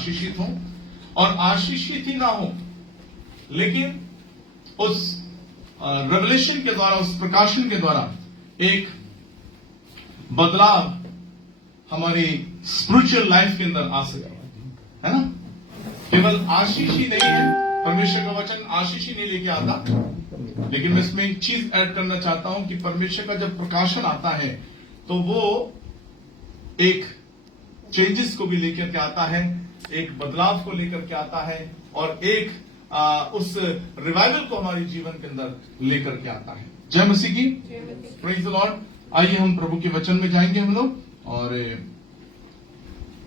आशीषित हो और आशीषित ही ना हो, लेकिन उस रेवलेशन के द्वारा, उस प्रकाशन के द्वारा एक बदलाव हमारी स्पिरिचुअल लाइफ के अंदर आ सके, है ना। केवल आशीष ही नहीं है, परमेश्वर का वचन आशीष ही नहीं लेके आता, लेकिन मैं इसमें एक चीज ऐड करना चाहता हूं कि परमेश्वर का जब प्रकाशन आता है तो वो एक चेंजेस को भी लेकर के आता है, एक बदलाव को लेकर के आता है और एक उस रिवाइवल को हमारे जीवन के अंदर लेकर के आता है। जय मसीह की, प्रेज द लॉर्ड। आइए हम प्रभु के वचन में जाएंगे हम लोग, और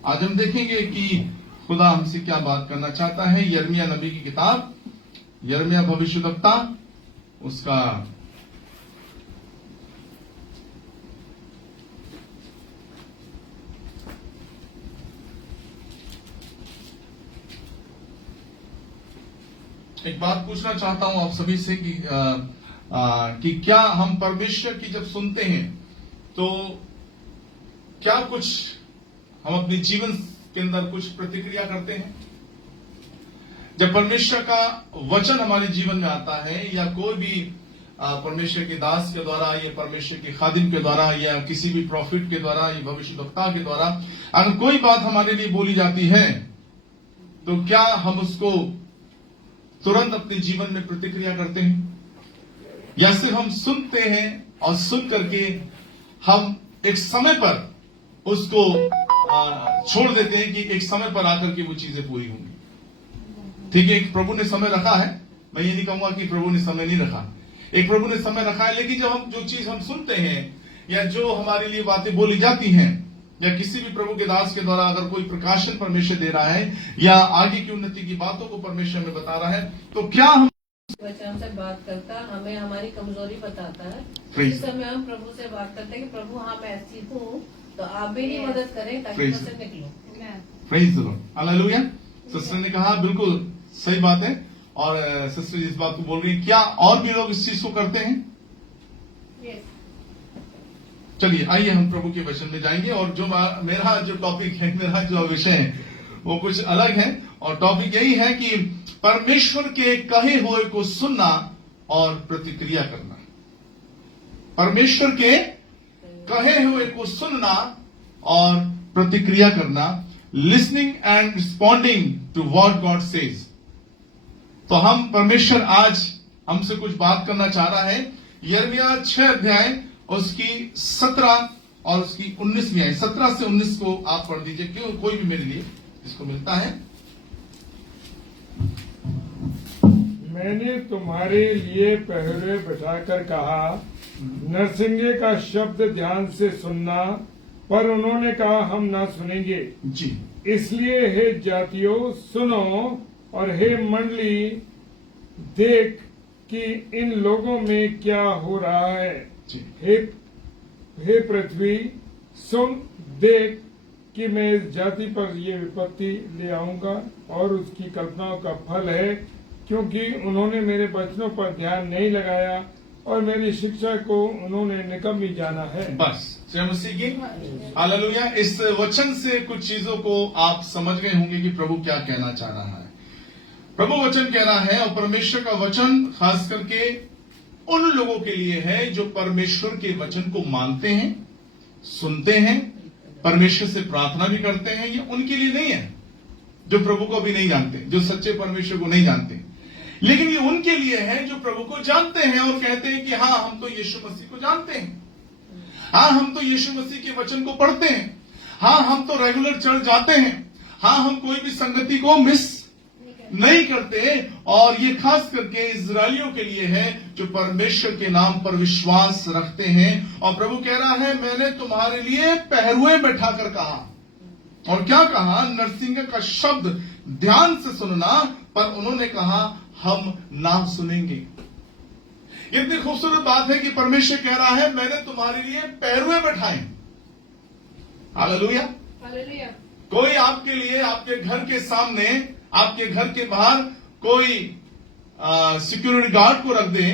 आज हम देखेंगे कि खुदा हमसे क्या बात करना चाहता है। यिर्मयाह नबी की किताब, यिर्मयाह भविष्यद्वक्ता, उसका एक बात पूछना चाहता हूं आप सभी से कि क्या हम परमेश्वर की जब सुनते हैं तो क्या कुछ हम अपने जीवन के अंदर कुछ प्रतिक्रिया करते हैं। जब परमेश्वर का वचन हमारे जीवन में आता है या कोई भी परमेश्वर के दास के द्वारा या परमेश्वर के खादिम के द्वारा या किसी भी प्रॉफिट के द्वारा या भविष्यवक्ता के द्वारा अगर कोई बात हमारे लिए बोली जाती है तो क्या हम उसको तुरंत अपने जीवन में प्रतिक्रिया करते हैं, या सिर्फ हम सुनते हैं और सुन करके हम एक समय पर उसको छोड़ देते हैं कि एक समय पर आकर के वो चीजें पूरी होंगी। ठीक है, एक प्रभु ने समय रखा है, मैं ये नहीं कहूंगा कि प्रभु ने समय नहीं रखा, एक प्रभु ने समय रखा है, लेकिन जब हम जो चीज हम सुनते हैं या जो हमारे लिए बातें बोली जाती हैं या किसी भी प्रभु के दास के द्वारा अगर कोई प्रकाशन परमेश्वर दे रहा है या आगे की उन्नति की बातों को परमेश्वर में बता रहा है, तो क्या हम वचन से बात करता, हमें हमारी कमजोरी बताता है। इस समय हम प्रभु से बात करते हैं कि प्रभु हाँ मैं ऐसी हूँ, तो आप भी नहीं मदद करें ताकि मैं से निकलूं। Praise the Lord, hallelujah. Sister ने कहा बिल्कुल सही बात है, और सिस्टर इस बात को बोल रही है, क्या और भी लोग इस चीज को करते हैं? चलिए आइए हम प्रभु के वचन में जाएंगे, और जो मेरा जो टॉपिक है, मेरा जो विषय है वो कुछ अलग है, और टॉपिक यही है कि परमेश्वर के कहे हुए को सुनना और प्रतिक्रिया करना। परमेश्वर के कहे हुए को सुनना और प्रतिक्रिया करना, listening and responding to what God says. तो हम परमेश्वर आज हमसे कुछ बात करना चाह रहा है। यिर्मयाह 6 अध्याय उसकी 17 और उसकी 19वीं आयत, 17 से 19 को आप पढ़ दीजिए, क्यों कोई भी मेरे लिए इसको मिलता है। मैंने तुम्हारे लिए पहरे बैठाकर कहा, नरसिंगे का शब्द ध्यान से सुनना, पर उन्होंने कहा हम ना सुनेंगे जी। इसलिए हे जातियों सुनो, और हे मंडली देख कि इन लोगों में क्या हो रहा है। हे पृथ्वी सुन, देख कि मैं इस जाति पर ये विपत्ति ले आऊंगा, और उसकी कल्पनाओं का फल है क्योंकि उन्होंने मेरे वचनों पर ध्यान नहीं लगाया और मेरी शिक्षा को उन्होंने निकम्मी जाना है। बस जय मसीह की, हालेलुया। इस वचन से कुछ चीजों को आप समझ गए होंगे कि प्रभु क्या कहना चाह रहा है। प्रभु वचन कह रहा है, और परमेश्वर का वचन खास करके उन लोगों के लिए है जो परमेश्वर के वचन को मानते हैं, सुनते हैं, परमेश्वर से प्रार्थना भी करते हैं। ये उनके लिए नहीं है जो प्रभु को भी नहीं जानते, जो सच्चे परमेश्वर को नहीं जानते, लेकिन ये उनके लिए है जो प्रभु को जानते हैं और कहते हैं कि हाँ हम तो यीशु मसीह को जानते हैं, हाँ हम तो यीशु मसीह के वचन को पढ़ते हैं, हाँ हम तो रेगुलर चर्च जाते हैं, हाँ हम कोई भी संगति को मिस नहीं करते। और ये खास करके इजरायलियों के लिए है जो परमेश्वर के नाम पर विश्वास रखते हैं। और प्रभु कह रहा है, मैंने तुम्हारे लिए पहरुए बैठाकर कहा, और क्या कहा, नरसिंह का शब्द ध्यान से सुनना, पर उन्होंने कहा हम ना सुनेंगे। इतनी खूबसूरत बात है कि परमेश्वर कह रहा है, मैंने तुम्हारे लिए पहरुए बैठाए। हालेलुया। कोई आपके लिए आपके घर के सामने, आपके घर के बाहर कोई सिक्योरिटी गार्ड को रख दे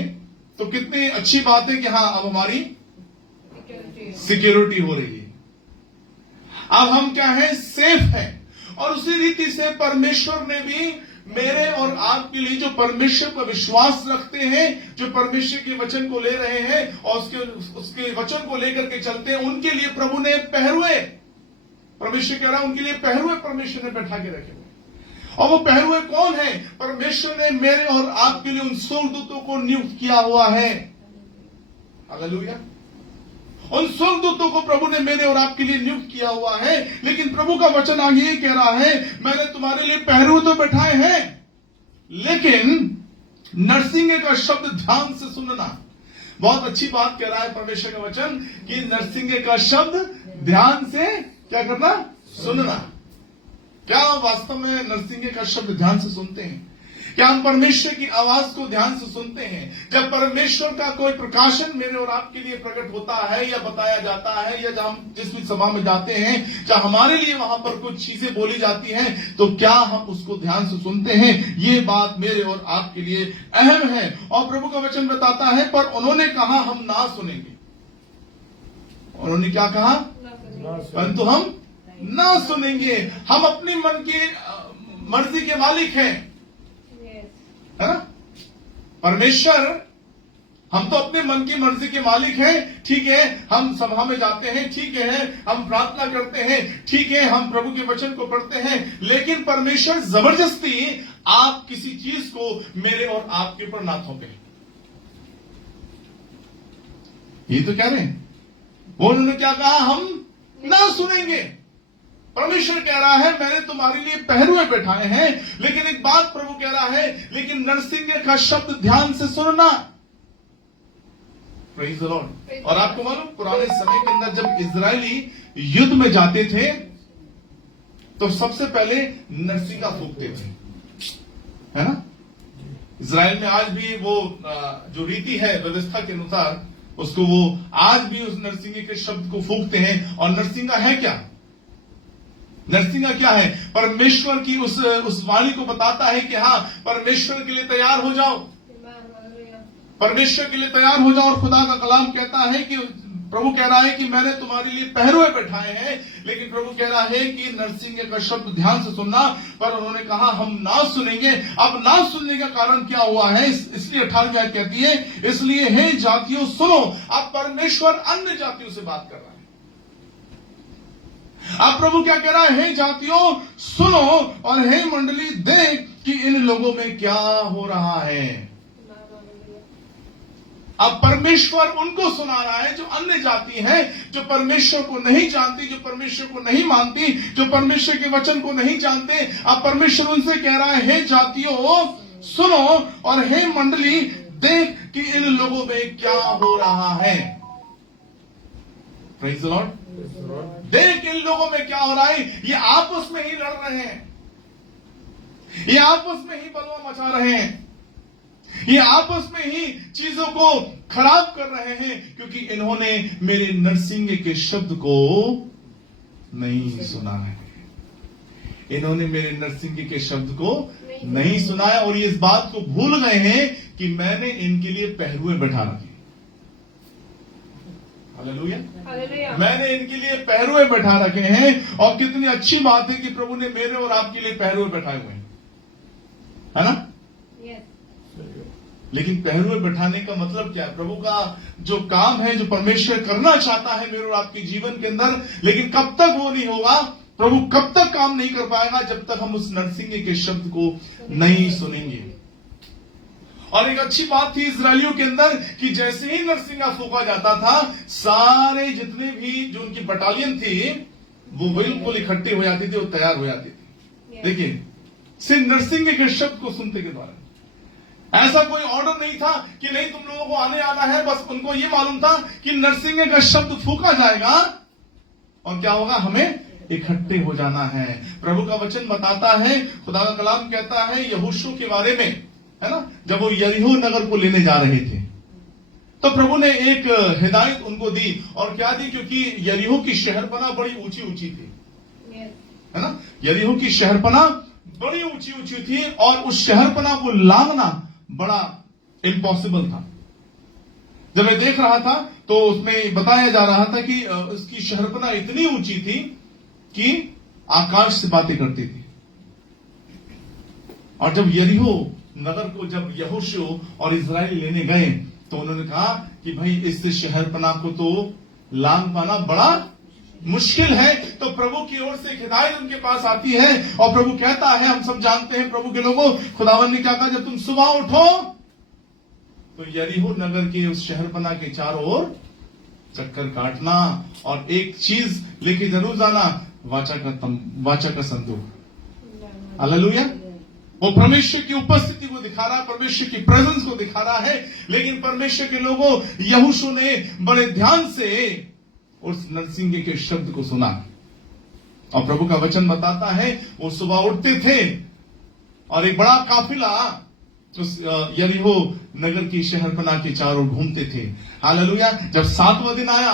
तो कितनी अच्छी बात है कि हाँ अब हमारी सिक्योरिटी हो रही है, अब हम क्या है, सेफ है। और उसी रीति से परमेश्वर ने भी मेरे और आपके लिए जो परमेश्वर पर विश्वास रखते हैं, जो परमेश्वर के वचन को ले रहे हैं और उसके वचन को लेकर के चलते हैं, उनके लिए प्रभु ने पहरुए, परमेश्वर कह रहा है उनके लिए पहरुए परमेश्वर ने बैठा के रखे हुए। और वो पहरुए कौन है? परमेश्वर ने मेरे और आपके लिए उन स्वर्गदूतों को नियुक्त किया हुआ है। हालेलुया। उन स्वर्गदूतों को प्रभु ने मेरे और आपके लिए नियुक्त किया हुआ है। लेकिन प्रभु का वचन आगे ये कह रहा है, मैंने तुम्हारे लिए पहरुए तो बैठाए हैं, लेकिन नरसिंगे का शब्द ध्यान से सुनना। बहुत अच्छी बात कह रहा है परमेश्वर का वचन कि नरसिंगे का शब्द ध्यान से क्या करना? सुनना। क्या वास्तव में नरसिंगे का शब्द ध्यान से सुनते हैं? क्या हम परमेश्वर की आवाज को ध्यान से सुनते हैं? जब परमेश्वर का कोई प्रकाशन मेरे और आपके लिए प्रकट होता है या बताया जाता है, या जब हम जिस भी सभा में जाते हैं, जब हमारे लिए वहां पर कुछ चीजें बोली जाती हैं, तो क्या हम उसको ध्यान से सुनते हैं? ये बात मेरे और आपके लिए अहम है। और प्रभु का वचन बताता है, पर उन्होंने कहा हम ना सुनेंगे। उन्होंने क्या कहा? परंतु हम ना सुनेंगे। हम अपनी मन की मर्जी के मालिक हैं, है ना? परमेश्वर, हम तो अपने मन की मर्जी के मालिक हैं। ठीक है, हम सभा में जाते हैं, ठीक है, हम प्रार्थना करते हैं, ठीक है, हम प्रभु के वचन को पढ़ते हैं, लेकिन परमेश्वर जबरदस्ती आप किसी चीज को मेरे और आपके ऊपर ना थोपे। ये तो कह रहे हैं, वो उन्होंने क्या कहा? हम ना सुनेंगे। परमेश्वर कह रहा है मैंने तुम्हारे लिए पहरुए बैठाए हैं, लेकिन एक बात प्रभु कह रहा है, लेकिन नरसिंगे का शब्द ध्यान से सुनना। Praise the Lord. और आपको मालूम, पुराने समय के अंदर जब इजरायली युद्ध में जाते थे, तो सबसे पहले नरसिंगा फूंकते थे, है ना? इजराइल में आज भी वो जो रीति है व्यवस्था के अनुसार, उसको वो आज भी उस नरसिंगे के शब्द को फूंकते हैं। और नरसिंगा है क्या? नरसिंगा क्या है? परमेश्वर की उस वाणी को बताता है कि हाँ, परमेश्वर के लिए तैयार हो जाओ, परमेश्वर के लिए तैयार हो जाओ। और खुदा का कलाम कहता है कि प्रभु कह रहा है कि मैंने तुम्हारे लिए पहरुए बैठाए हैं, लेकिन प्रभु कह रहा है कि नरसिंगे का शब्द ध्यान से सुनना। पर उन्होंने कहा हम ना सुनेंगे। अब ना सुनने का कारण क्या हुआ है? इसलिए 18वीं आयत कहती है, इसलिए हे जातियों सुनो। अब परमेश्वर अन्य जातियों से बात कर रहा है। अब प्रभु क्या कह रहा है? हे जातियों सुनो, और हे मंडली देख कि इन लोगों में क्या हो रहा है। अब परमेश्वर उनको सुना रहा है जो अन्य जाति है, जो परमेश्वर को नहीं जानती, जो परमेश्वर को नहीं मानती, जो परमेश्वर के वचन को नहीं जानते। अब परमेश्वर उनसे कह रहा है, हे जातियों सुनो, और हे मंडली देख कि इन लोगों में क्या हो रहा है। Praise the Lord. देख इन लोगों में क्या हो रहा है। ये आपस में ही लड़ रहे हैं, ये आपस में ही बलवा मचा रहे हैं, ये आपस में ही चीजों को खराब कर रहे हैं, क्योंकि इन्होंने मेरे नरसिंगे के शब्द को नहीं सुना है। इन्होंने मेरे नरसिंगे के शब्द को नहीं सुना है, और ये इस बात को भूल गए हैं कि मैंने इनके लिए पहरुए बैठा रखे। हालेलुया। मैंने इनके लिए पहरुए बैठा रखे हैं। और कितनी अच्छी बात है कि प्रभु ने मेरे और आपके लिए पहरुए बैठाए हुए हैं, है ना? लेकिन पहरुए बैठाने का मतलब क्या है? प्रभु का जो काम है, जो परमेश्वर करना चाहता है मेरे और आपके जीवन के अंदर, लेकिन कब तक वो नहीं होगा, प्रभु कब तक काम नहीं कर पाएगा, जब तक हम उस नरसिंगे के शब्द को नहीं सुनेंगे। और एक अच्छी बात थी इजरायलियों के अंदर कि जैसे ही नरसिंगा फूंका जाता था, सारे जितने भी जो उनकी बटालियन थी वो बिल्कुल इकट्ठे हो जाती थी और तैयार हो जाती थी। देखिए, सिर्फ नरसिंगे के शब्द को सुनते के द्वारा। ऐसा कोई ऑर्डर नहीं था कि नहीं तुम लोगों को आने आना है, बस उनको ये मालूम था कि नरसिंगे का शब्द फूंका जाएगा और क्या होगा, हमें इकट्ठे हो जाना है। प्रभु का वचन बताता है, खुदा का कलाम कहता है यहोशू के बारे में, है ना, जब वो यरीहो नगर को लेने जा रहे थे, तो प्रभु ने एक हिदायत उनको दी। और क्या दी? क्योंकि यरीहो की शहरपना बड़ी ऊंची ऊंची थी, है ना, यरीहो की शहरपना बड़ी ऊंची ऊंची थी, और उस शहरपना को लांघना बड़ा इम्पॉसिबल था। जब मैं देख रहा था तो उसमें बताया जा रहा था कि उसकी शहरपना इतनी ऊंची थी कि आकाश से बातें करती थी। और जब यरीहो नगर को जब यहोशू और इजराइल लेने गए तो उन्होंने कहा कि भाई इस शहरपना को तो लांग पाना बड़ा मुश्किल है। तो प्रभु की ओर से एक हिदायत उनके पास आती है और प्रभु कहता है, हम सब जानते हैं प्रभु के लोगों, खुदावन ने क्या कहा, जब तुम सुबह उठो तो यरीहो नगर के उस शहरपना के चारों ओर चक्कर काटना और एक चीज लेके जरूर जाना, वाचा का संदूक। हालेलुया। वो परमेश्वर की उपस्थिति को दिखा रहा है, परमेश्वर की प्रेजेंस को दिखा रहा है। लेकिन परमेश्वर के लोगों, यहोशू ने बड़े ध्यान से उस नरसिंगे के शब्द को सुना और प्रभु का वचन बताता है वो सुबह उठते थे और एक बड़ा काफिला उस यरीहो नगर की शहरपना के चारों घूमते थे। हालेलुया। जब 7वां दिन आया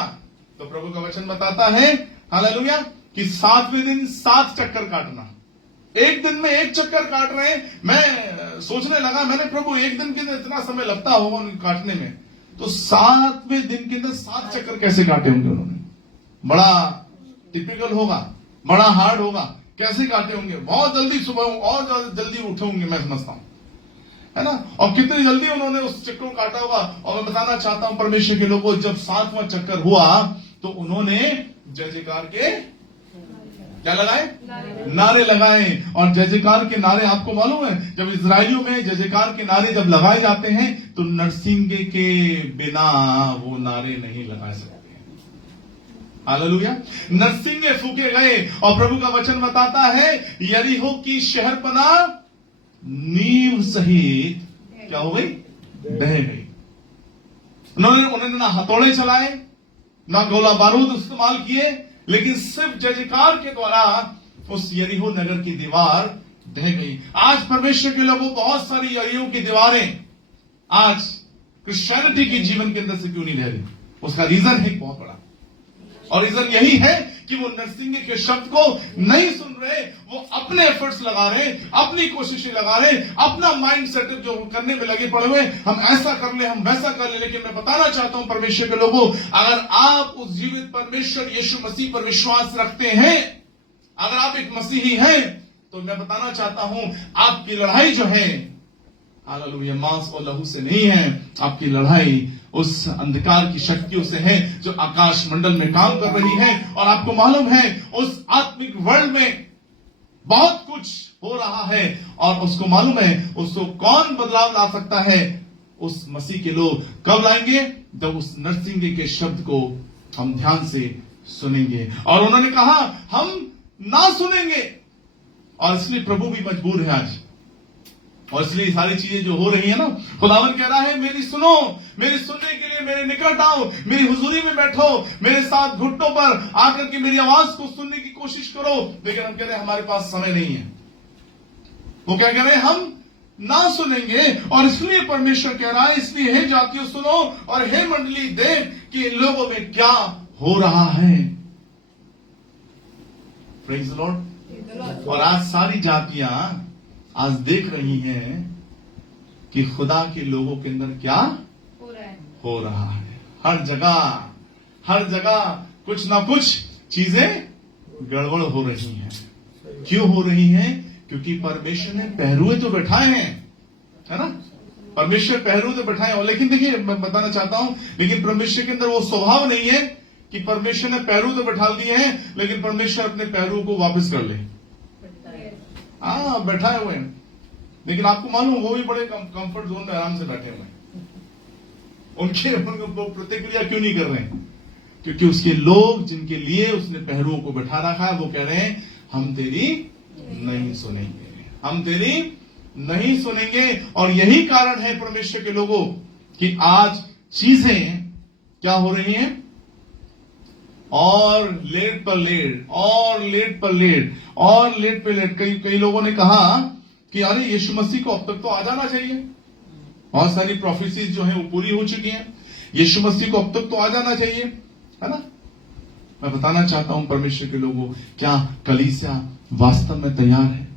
तो प्रभु का वचन बताता है, हालेलुया, कि 7वें दिन 7 चक्कर काटना। एक दिन में 1 चक्कर काट रहे हैं। मैं सोचने लगा, मैंने प्रभु एक दिन के अंदर इतना समय लगता होगा उनको काटने में, तो 7वें दिन के अंदर 7 चक्कर कैसे काटे होंगे उन्होंने? बड़ा टिपिकल होगा, बड़ा हार्ड होगा। कैसे काटे होंगे? बहुत जल्दी सुबह और जल्दी उठे होंगे, मैं समझता हूं, है ना। और कितनी जल्दी उन्होंने उस चक्कर को काटा होगा। और मैं बताना चाहता हूं परमेश्वर के लोगों, जब 7वां चक्कर हुआ तो उन्होंने जय जयकार के क्या लगाए? नारे लगाए। और जय जयकार के नारे आपको मालूम है, जब इजराइलियों में जय जयकार के नारे जब लगाए जाते हैं तो नरसिंगे के बिना वो नारे नहीं लगा सकते। हालेलुया। नरसिंगे फूके गए और प्रभु का वचन बताता है यरीहो की शहरपना नींव सहित क्या हो गई? बह गई। उन्होंने ना हथौड़े चलाए, ना गोला बारूद इस्तेमाल किए, लेकिन सिर्फ जय जयकार के द्वारा उस यरीहो नगर की दीवार ढह गई। आज परमेश्वर के लोगों, बहुत सारी यरीहो की दीवारें आज क्रिश्चियनिटी के जीवन के अंदर से क्यों नहीं ढह रही? उसका रीजन है बहुत बड़ा, और रीजन यही है कि वो नरसिंगे के शब्द को नहीं सुन रहे। वो अपने एफर्ट्स लगा रहे, अपनी कोशिशें लगा रहे, अपना माइंड सेटअप जो करने में लगे पड़े हुए, हम ऐसा कर ले, हम वैसा कर ले। लेकिन मैं बताना चाहता हूं परमेश्वर के लोगों, अगर आप उस जीवित परमेश्वर यीशु मसीह पर विश्वास रखते हैं, अगर आप एक मसीही हैं, तो मैं बताना चाहता हूं आपकी लड़ाई जो है, हालेलुया, मांस और लहू से नहीं है। आपकी लड़ाई उस अंधकार की शक्तियों से है जो आकाश मंडल में काम कर रही है। और आपको मालूम है उस आत्मिक वर्ल्ड में बहुत कुछ हो रहा है, और उसको मालूम है उसको कौन बदलाव ला सकता है? उस मसीह के लोग कब लाएंगे? जब उस नरसिंगे के शब्द को हम ध्यान से सुनेंगे। और उन्होंने कहा हम ना सुनेंगे, और इसलिए प्रभु भी मजबूर है आज। और इसलिए सारी चीजें जो हो रही है ना, खुदावन कह रहा है मेरी सुनो, मेरी सुनने के लिए मेरे निकट आओ, मेरी हुजूरी में बैठो, मेरे साथ घुटनों पर आकर के मेरी आवाज को सुनने की कोशिश करो। लेकिन हम कह रहे हैं हमारे पास समय नहीं है। वो क्या कह रहे हैं? हम ना सुनेंगे। और इसलिए परमेश्वर कह रहा है, इसलिए हे जातियों सुनो और हे मंडली देख कि इन लोगों में क्या हो रहा है। Praise the Lord. और आज सारी जातियां आज देख रही हैं कि खुदा के लोगों के अंदर क्या हो रहा है। हर जगह कुछ ना कुछ चीजें गड़बड़ हो रही हैं। क्यों हो रही हैं? क्योंकि परमेश्वर ने पहरुए तो बैठाए हैं, है ना। परमेश्वर पहरुए तो बैठाए हैं। लेकिन देखिए, मैं बताना चाहता हूं, लेकिन परमेश्वर के अंदर वो स्वभाव नहीं है कि परमेश्वर ने पहरु तो बैठा दिए हैं, लेकिन परमेश्वर अपने पहरुओं को वापस कर ले। बैठाए हुए हैं, लेकिन आपको मालूम वो भी बड़े कंफर्ट जोन में आराम से बैठे हुए हैं। उनके प्रतिक्रिया क्यों नहीं कर रहे हैं? क्योंकि उसके लोग जिनके लिए उसने पहरुओं को बैठा रखा है, वो कह रहे हैं हम तेरी नहीं सुनेंगे, हम तेरी नहीं सुनेंगे। और यही कारण है परमेश्वर के लोगों कि आज चीजें क्या हो रही हैं? और लेट पर लेट, और लेट पर लेट, और लेट पे लेट। कई लोगों ने कहा कि अरे यीशु मसीह को अब तक तो आ जाना चाहिए, बहुत सारी प्रोफेसीज जो है वो पूरी हो चुकी हैं, यीशु मसीह को अब तक तो आ जाना चाहिए, है ना। मैं बताना चाहता हूं परमेश्वर के लोगों, क्या कलीसिया वास्तव में तैयार है?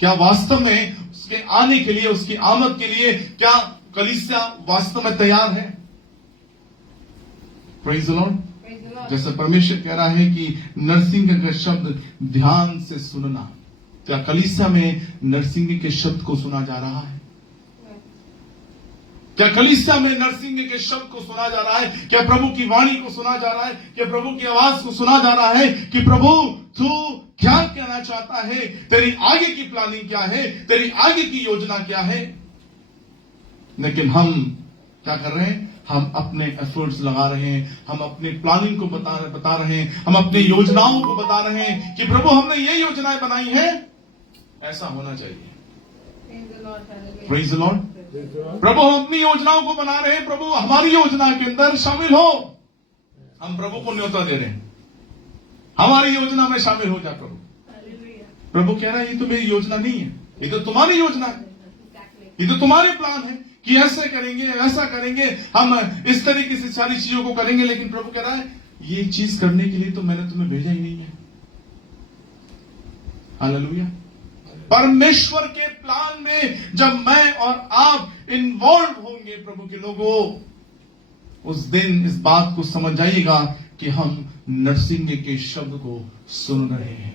क्या वास्तव में उसके आने के लिए, उसकी आमद के लिए क्या कलीसिया वास्तव में तैयार है? Praise the Lord. जैसे परमेश्वर कह रहा है कि नरसिंह का शब्द ध्यान से सुनना, क्या कलीसिया में नरसिंह के शब्द को सुना जा रहा है? क्या कलीसिया में नरसिंह के शब्द को सुना जा रहा है? क्या प्रभु की वाणी को सुना जा रहा है? क्या प्रभु की आवाज को सुना जा रहा है कि प्रभु तू क्या कहना चाहता है? तेरी आगे की प्लानिंग क्या है? तेरी आगे की योजना क्या है? लेकिन हम क्या कर रहे हैं? हम अपने एफर्ट्स लगा रहे हैं, हम अपनी प्लानिंग को बता रहे हैं, हम अपनी योजनाओं को बता रहे हैं कि प्रभु हमने ये योजनाएं बनाई है, ऐसा होना चाहिए। Praise the Lord. प्रभु हम अपनी योजनाओं को बना रहे हैं, प्रभु हमारी योजना के अंदर शामिल हो। हम प्रभु को न्योता दे रहे हैं, हमारी योजना में शामिल हो जा प्रभु। प्रभु कह रहा है ये तो मेरी योजना नहीं है, ये तो तुम्हारी योजना है, ये तो तुम्हारे प्लान है कि ऐसे करेंगे, ऐसा करेंगे, हम इस तरीके से सारी चीजों को करेंगे। लेकिन प्रभु कह रहा है ये चीज करने के लिए तो मैंने तुम्हें भेजा ही नहीं है। हालेलुया। परमेश्वर के प्लान में जब मैं और आप इन्वॉल्व होंगे प्रभु के लोगों, उस दिन इस बात को समझ जाइएगा कि हम नरसिंह के शब्द को सुन रहे हैं।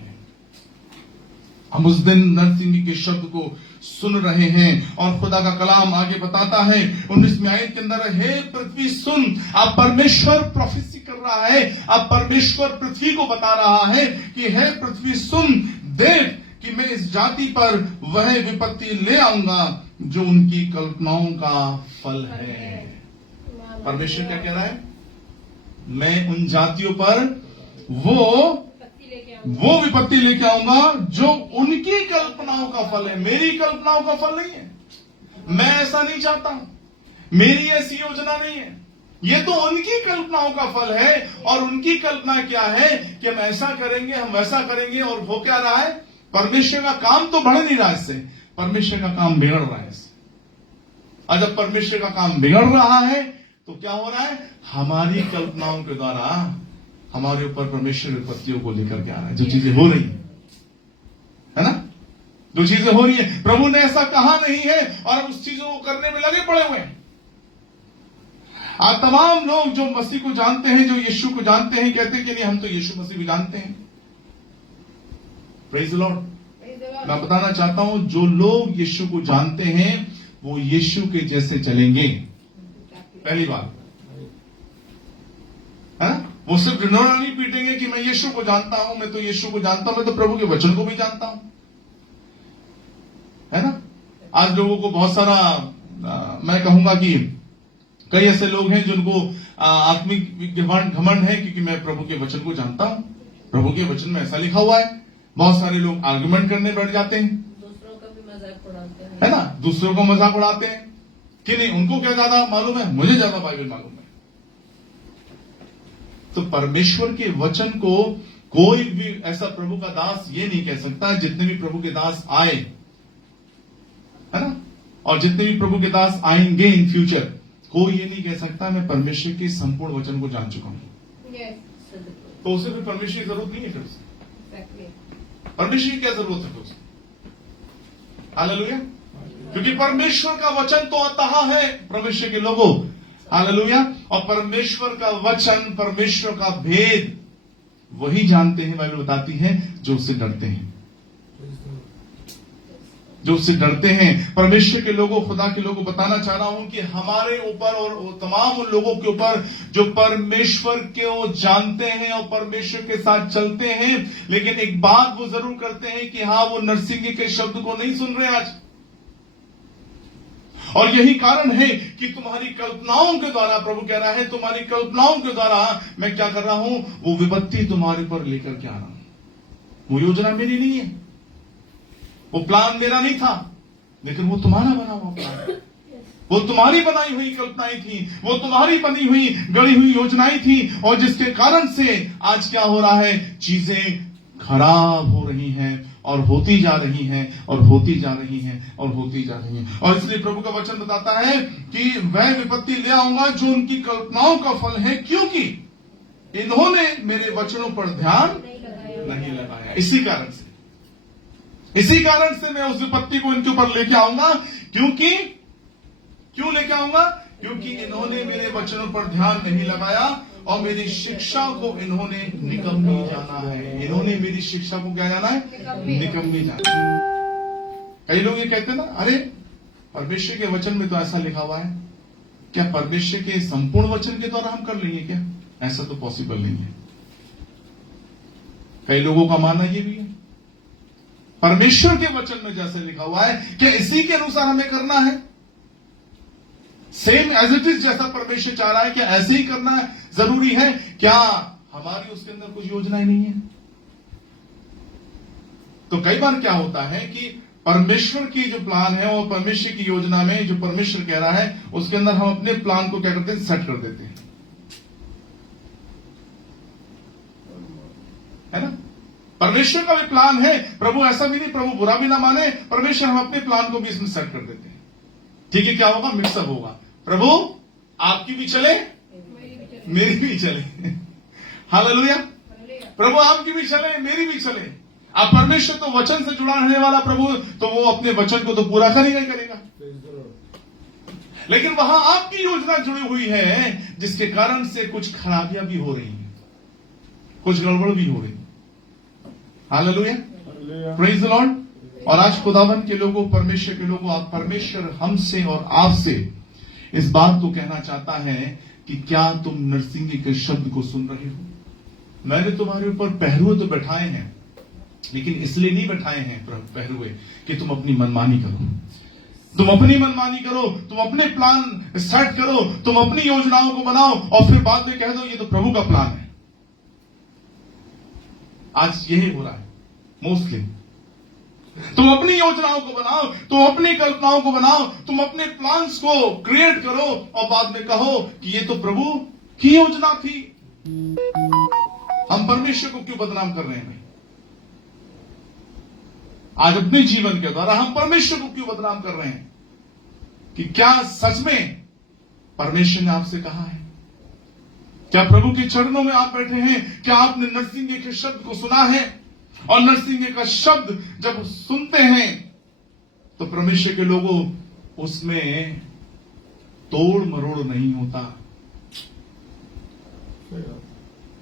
हम उस दिन नरसिंह के शब्द को सुन रहे हैं। और खुदा का कलाम आगे बताता है 19वें आयत के अंदर, हे पृथ्वी सुन। अब परमेश्वर प्रोफेसी कर रहा है, अब परमेश्वर पृथ्वी को बता रहा है कि हे पृथ्वी सुन, देख कि मैं इस जाति पर वह विपत्ति ले आऊंगा जो उनकी कल्पनाओं का फल है। परमेश्वर क्या कह रहा है? मैं उन जातियों पर वो विपत्ति लेके आऊंगा जो उनकी कल्पनाओं का फल है, मेरी कल्पनाओं का फल नहीं है। मैं ऐसा नहीं चाहता, मेरी ऐसी योजना नहीं है, ये तो उनकी कल्पनाओं का फल है। और उनकी कल्पना क्या है कि हम ऐसा करेंगे, हम वैसा करेंगे। और वो क्या रहा है? परमेश्वर का काम तो बढ़ नहीं रहा इससे, परमेश्वर का काम बिगड़ रहा है इससे। और जब परमेश्वर का काम बिगड़ रहा है तो क्या हो रहा है? हमारी कल्पनाओं के द्वारा हमारे ऊपर परमेश्वर विपत्तियों को लेकर के आ रहा है। जो चीजें हो रही है ना, जो चीजें हो रही है, प्रभु ने ऐसा कहा नहीं है और उस चीजों को करने में लगे पड़े हुए हैं। आज तमाम लोग जो मसीह को जानते हैं, जो यीशु को जानते हैं, कहते हैं कि नहीं हम तो यीशु मसीह भी जानते हैं। Praise the Lord. मैं बताना चाहता हूं, जो लोग यीशु को जानते हैं वो यीशु के जैसे चलेंगे। पहली बात है ना, वो सिर्फ ढिंढोरा नहीं पीटेंगे कि मैं यीशु को जानता हूं, मैं तो यीशु को जानता हूं, मैं तो प्रभु के वचन को भी जानता हूं, है ना। आज लोगों को बहुत सारा मैं कहूंगा कि कई ऐसे लोग हैं जिनको आत्मिक घमंड है क्योंकि मैं प्रभु के वचन को जानता हूं, प्रभु के वचन में ऐसा लिखा हुआ है। बहुत सारे लोग आर्गुमेंट करने बैठ जाते हैं, दूसरों का भी मजाक उड़ाते हैं, है ना, दूसरों को मजाक उड़ाते हैं कि नहीं उनको क्या ज्यादा मालूम है, मुझे ज्यादा बाइबल मालूम है। तो परमेश्वर के वचन को कोई भी ऐसा प्रभु का दास ये नहीं कह सकता, जितने भी प्रभु के दास आए, है ना, और जितने भी प्रभु के दास आएंगे इन फ्यूचर, कोई ये नहीं कह सकता मैं परमेश्वर के संपूर्ण वचन को जान चुका हूं। तो उसे फिर परमेश्वर की जरूरत नहीं है। फिर परमेश्वर की क्या जरूरत है उसे? हालेलुया। क्योंकि परमेश्वर का वचन तो अतः है परमेश्वर के लोगों। हालेलुया। और परमेश्वर का वचन, परमेश्वर का भेद वही जानते हैं, बाइबल बताती है, जो उससे डरते हैं, जो उससे डरते हैं। परमेश्वर के लोगों, खुदा के लोगों, बताना चाह रहा हूं कि हमारे ऊपर और तमाम उन लोगों के ऊपर जो परमेश्वर को जानते हैं और परमेश्वर के साथ चलते हैं, लेकिन एक बात वो जरूर करते हैं कि हाँ, वो नरसिंह के शब्द को नहीं सुन रहे आज। और यही कारण है कि तुम्हारी कल्पनाओं के द्वारा, प्रभु कह रहा है, तुम्हारी कल्पनाओं के द्वारा मैं क्या कर रहा हूं, वो विपत्ति तुम्हारे पर लेकर के आ रहा हूं। वो योजना मेरी नहीं है, वो प्लान मेरा नहीं था, लेकिन वो तुम्हारा बना हुआ प्लान, वो तुम्हारी बनाई हुई कल्पनाएं थी, वो तुम्हारी बनी हुई गढ़ी हुई योजनाएं थी। और जिसके कारण से आज क्या हो रहा है, चीजें खराब हो रही हैं और होती जा रही हैं और होती जा रही हैं और होती जा रही हैं। और इसलिए प्रभु का वचन बताता है कि वह विपत्ति ले आऊंगा जो उनकी कल्पनाओं का फल है, क्योंकि इन्होंने मेरे वचनों पर ध्यान नहीं लगाया। इसी कारण से मैं उस विपत्ति को इनके ऊपर लेके आऊंगा। क्यों लेके आऊंगा? क्योंकि इन्होंने मेरे वचनों पर ध्यान नहीं लगाया और मेरी शिक्षा को इन्होंने निकम्मी जाना है। इन्होंने मेरी शिक्षा को क्या जाना है? निकम्मी जाना है। कई लोग ये कहते हैं ना, अरे परमेश्वर के वचन में तो ऐसा लिखा हुआ है, क्या परमेश्वर के संपूर्ण वचन के द्वारा हम कर लेंगे क्या? ऐसा तो पॉसिबल नहीं है। कई लोगों का मानना ये भी है, परमेश्वर के वचन में जैसे लिखा हुआ है, क्या इसी के अनुसार हमें करना है? सेम एज इट इज जैसा परमेश्वर चाह रहा है, क्या ऐसे ही करना है जरूरी है? क्या हमारी उसके अंदर कुछ योजनाएं नहीं है? तो कई बार क्या होता है कि परमेश्वर की जो प्लान है और परमेश्वर की योजना में जो परमेश्वर कह रहा है, उसके अंदर हम अपने प्लान को क्या करते हैं? सेट कर देते हैं, है ना? परमेश्वर का भी प्लान है, प्रभु ऐसा भी नहीं, प्रभु बुरा भी ना माने, परमेश्वर हम अपने प्लान को भी इसमें सेट कर देते हैं। ठीक है, क्या होगा? मिक्सअप होगा। प्रभु आपकी भी चले, मेरी भी चले। हालेलुया। प्रभु आपकी भी चले, मेरी भी चले। अब परमेश्वर तो वचन से जुड़ा रहने वाला प्रभु, तो वो अपने वचन को तो पूरा करेगा, लेकिन वहां आपकी योजना जुड़ी हुई है, जिसके कारण से कुछ खराबियां भी हो रही हैं, कुछ गड़बड़ भी हो रही है। Hallelujah, praise the Lord. और आज खुदावन के लोगों, परमेश्वर के लोगों, आप परमेश्वर हमसे और आपसे इस बात को कहना चाहता है कि क्या तुम नरसिंगे के शब्द को सुन रहे हो? मैंने तुम्हारे ऊपर पहरुए तो बैठाए हैं, लेकिन इसलिए नहीं बैठाए हैं पहरुए कि तुम अपनी मनमानी करो, तुम अपनी मनमानी करो, तुम अपने प्लान सेट करो, तुम अपनी योजनाओं को बनाओ और फिर बाद में कह दो ये तो प्रभु का प्लान है। आज यही हो रहा है मोस्टली। तुम अपनी योजनाओं को बनाओ, तुम अपनी कल्पनाओं को बनाओ, तुम अपने प्लान्स को क्रिएट करो और बाद में कहो कि ये तो प्रभु की योजना थी। हम परमेश्वर को क्यों बदनाम कर रहे हैं? आज अपने जीवन के द्वारा हम परमेश्वर को क्यों बदनाम कर रहे हैं? कि क्या सच में परमेश्वर ने आपसे कहा है? क्या प्रभु के चरणों में आप बैठे हैं? क्या आपने नरसिंगे के शब्द को सुना है? और नरसिंगे का शब्द जब सुनते हैं तो परमेश्वर के लोगों उसमें तोड़ मरोड़ नहीं होता,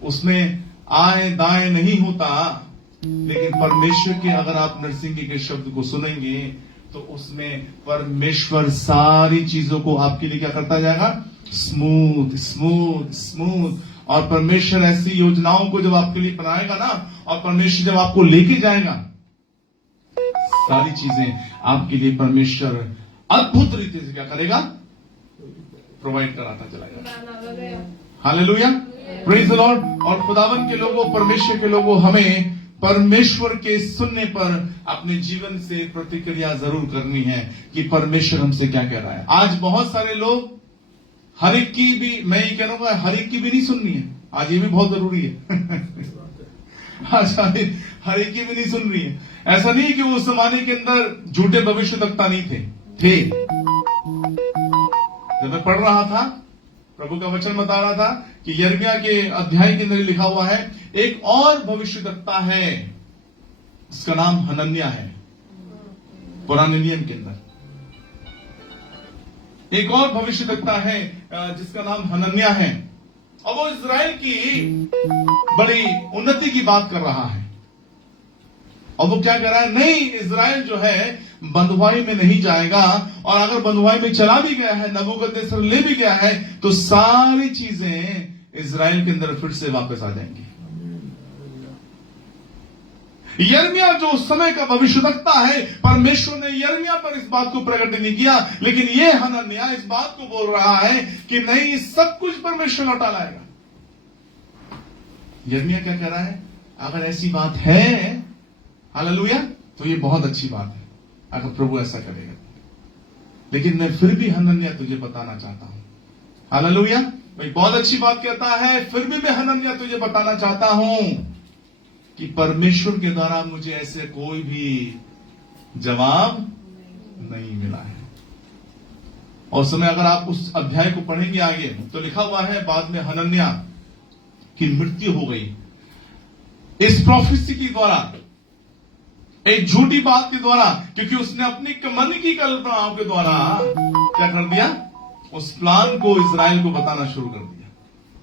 उसमें आए दाएं नहीं होता। लेकिन परमेश्वर के अगर आप नरसिंगे के शब्द को सुनेंगे तो उसमें परमेश्वर सारी चीजों को आपके लिए क्या करता जाएगा? Smooth smooth smooth. और परमेश्वर ऐसी योजनाओं को जब आपके लिए बनाएगा ना, और परमेश्वर जब आपको लेके जाएगा, सारी चीजें आपके लिए परमेश्वर अद्भुत रीति से क्या करेगा? प्रोवाइड कराता चला जाएगा। Hallelujah, praise the Lord. और खुदावन के लोगों, परमेश्वर के लोगों, हमें परमेश्वर के सुनने पर अपने जीवन से प्रतिक्रिया जरूर करनी है कि परमेश्वर हमसे क्या कह रहा है। आज बहुत सारे लोग हर एक की भी, मैं ये कह रहा हूं, हर एक की भी नहीं सुननी है। आज ये भी बहुत जरूरी है। आज हर एक की भी नहीं सुन रही है। ऐसा नहीं कि उस जमाने के अंदर झूठे भविष्यवक्ता नहीं थे। जब मैं पढ़ रहा था, प्रभु का वचन बता रहा था कि यिर्मयाह के अध्याय के अंदर लिखा हुआ है, एक और भविष्यवक्ता है, उसका नाम हनन्याह है। पुराने नियम के अंदर एक और भविष्यवक्ता है जिसका नाम हनन्याह है, और वो इजराइल की बड़ी उन्नति की बात कर रहा है। और वो क्या कर रहा है? नहीं, इजराइल जो है बंधुआई में नहीं जाएगा, और अगर बंधुआई में चला भी गया है, नबूकदनेस्सर ले भी गया है, तो सारी चीजें इजराइल के अंदर फिर से वापस आ जाएंगी। यिर्मयाह जो उस समय का भविष्यवक्ता है, परमेश्वर ने यिर्मयाह पर इस बात को प्रकट नहीं किया, लेकिन ये हनन्याह इस बात को बोल रहा है कि नहीं, सब कुछ परमेश्वर लौटा लाएगा। यिर्मयाह क्या कह रहा है? अगर ऐसी बात है, हालेलुया, तो ये बहुत अच्छी बात है अगर प्रभु ऐसा करेगा। लेकिन मैं फिर भी हनन्याह तुझे बताना चाहता हूं, हालेलुया, भाई बहुत अच्छी बात कहता है, फिर भी मैं हनन्याह तुझे बताना चाहता हूं कि परमेश्वर के द्वारा मुझे ऐसे कोई भी जवाब नहीं मिला है। और उस समय अगर आप उस अध्याय को पढ़ेंगे आगे तो लिखा हुआ है, बाद में हनन्याह की मृत्यु हो गई इस प्रोफेसी के द्वारा, एक झूठी बात के द्वारा, क्योंकि उसने अपनी मन की कल्पनाओं के द्वारा क्या कर दिया? उस प्लान को इजराइल को बताना शुरू कर दिया।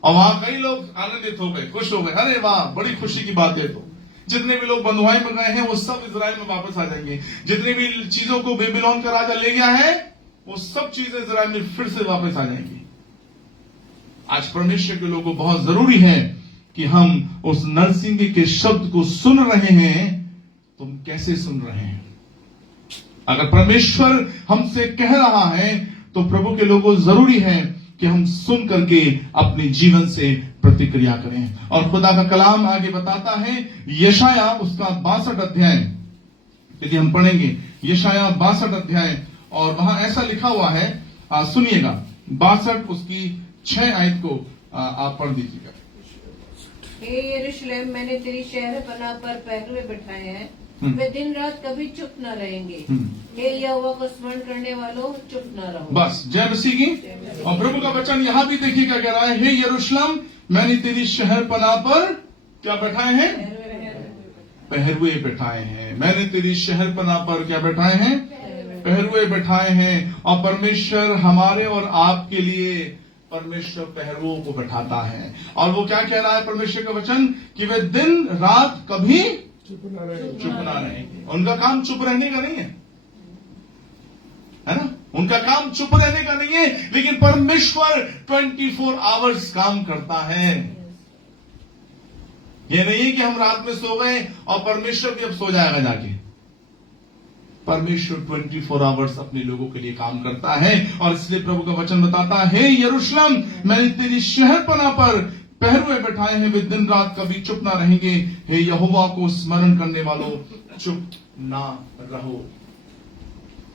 और वहां कई लोग आनंदित हो गए, खुश हो गए, अरे वाह बड़ी खुशी की बात है। तो जितने भी लोग बंधुआई में गए हैं वो सब इजराइल में वापस आ जाएंगे। जितने भी चीजों को बेबीलोन का राजा ले गया है वो सब चीजें इजराइल में फिर से वापस आ जाएंगी। आज परमेश्वर के लोगों को बहुत जरूरी है कि हम उस नरसिंह के शब्द को सुन रहे हैं। तुम कैसे सुन रहे हैं? अगर परमेश्वर हमसे कह रहा है तो प्रभु के लोगों जरूरी है कि हम सुन करके अपने जीवन से प्रतिक्रिया करें। और खुदा का कलाम आगे बताता है, यशाया उसका 62 अध्याय यदि हम पढ़ेंगे, यशाया 62 अध्याय, और वहां ऐसा लिखा हुआ है, सुनिएगा 62 उसकी 6 आयत को आप पढ़ दीजिएगा। हे यरूशलेम, मैंने तेरी शहरपनाह पर पहरुए बिठाए हैं, वे दिन रात कभी चुप न रहेंगे। हे यहोवा को स्मरण करने वालों, चुप न रहो। बस, जय मसीह की। और प्रभु का वचन यहां भी देखिए क्या कह रहा है, हे यरूशलेम, मैंने तेरी शहरपनाह पर क्या बैठाए हैं? पहरुए बैठाए हैं। मैंने तेरी शहरपनाह पर क्या बैठाए हैं? पहरुए बैठाए हैं। और परमेश्वर हमारे और आपके लिए परमेश्वर पहरुओं को बैठाता है। और वो क्या कह रहा है परमेश्वर का वचन, कि वे दिन रात कभी चुप ना रहेंगे। उनका काम चुप रहने का नहीं है ना? उनका काम चुप रहने का नहीं है, लेकिन परमेश्वर 24 आवर्स काम करता है। ये नहीं है कि हम रात में सो गए और परमेश्वर भी अब सो जाएगा जाके। परमेश्वर 24 आवर्स अपने लोगों के लिए काम करता है। और इसलिए प्रभु का वचन बताता है, यरूशलेम, मैंने तेरी शहरपनाह पर पहरुए बैठाए हैं, वे दिन रात कभी चुप ना रहेंगे। हे यहोवा को स्मरण करने वालों, चुप ना रहो।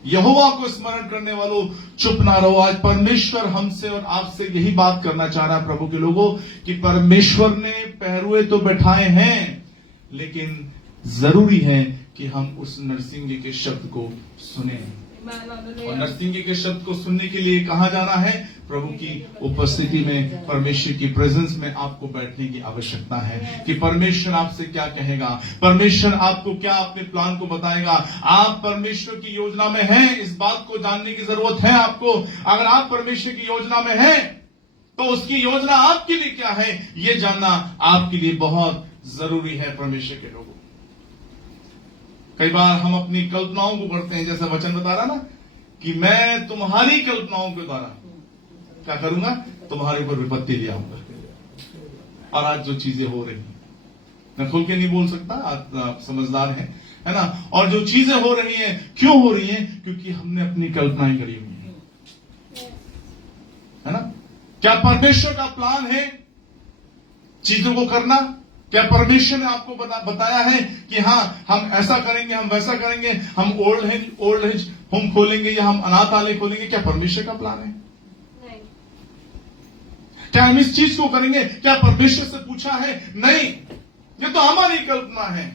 यहोवा को स्मरण करने वालों, चुप ना रहो। आज परमेश्वर हमसे और आपसे यही बात करना चाह रहा है प्रभु के लोगों, कि परमेश्वर ने पहरुए तो बैठाए हैं, लेकिन जरूरी है कि हम उस नरसिंह के शब्द को सुने। और नरसिंह के शब्द को सुनने के लिए कहां जाना है? प्रभु की उपस्थिति में, परमेश्वर की प्रेजेंस में आपको बैठने की आवश्यकता है कि परमेश्वर आपसे क्या कहेगा, परमेश्वर आपको क्या अपने प्लान को बताएगा। आप परमेश्वर की योजना में हैं, इस बात को जानने की जरूरत है आपको। अगर आप परमेश्वर की योजना में हैं तो उसकी योजना आपके लिए क्या है, यह जानना आपके लिए बहुत जरूरी है। परमेश्वर के लोगों, कई बार हम अपनी कल्पनाओं को करते हैं, जैसा वचन बता रहा ना, कि मैं तुम्हारी कल्पनाओं के द्वारा क्या करूंगा? तुम्हारे ऊपर विपत्ति ले आऊंगा। और आज जो चीजें हो रही हैं, मैं खुल के नहीं बोल सकता, आप समझदार हैं, है ना? और जो चीजें हो रही हैं, क्यों हो रही हैं? क्योंकि हमने अपनी कल्पनाएं करी हुई हैं, है ना? क्या परमेश्वर का प्लान है चीजों को करना? क्या परमेश्वर ने आपको बताया है कि हाँ हम ऐसा करेंगे, हम वैसा करेंगे, हम ओल्ड एज होम खोलेंगे या हम अनाथालय खोलेंगे? क्या परमेश्वर का प्लान है? नहीं। क्या हम इस चीज को करेंगे? क्या परमेश्वर से पूछा है? नहीं, ये तो हमारी कल्पना है।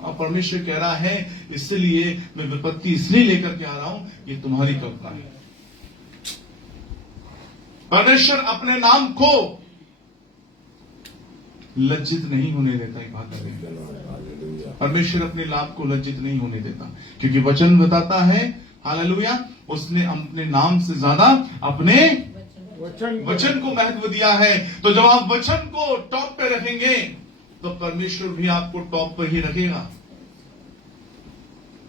और परमेश्वर कह रहा है, इसलिए मैं विपत्ति इसलिए लेकर के आ रहा हूं, ये तुम्हारी कल्पना है। परमेश्वर अपने नाम को लज्जित नहीं होने देता। एक बात है, परमेश्वर अपने लाभ को लज्जित नहीं होने देता, क्योंकि वचन बताता है, हालेलुया, उसने अपने नाम से ज्यादा अपने वचन को महत्व दिया है। तो जब आप वचन को टॉप पे रखेंगे तो परमेश्वर भी आपको टॉप पर ही रखेगा,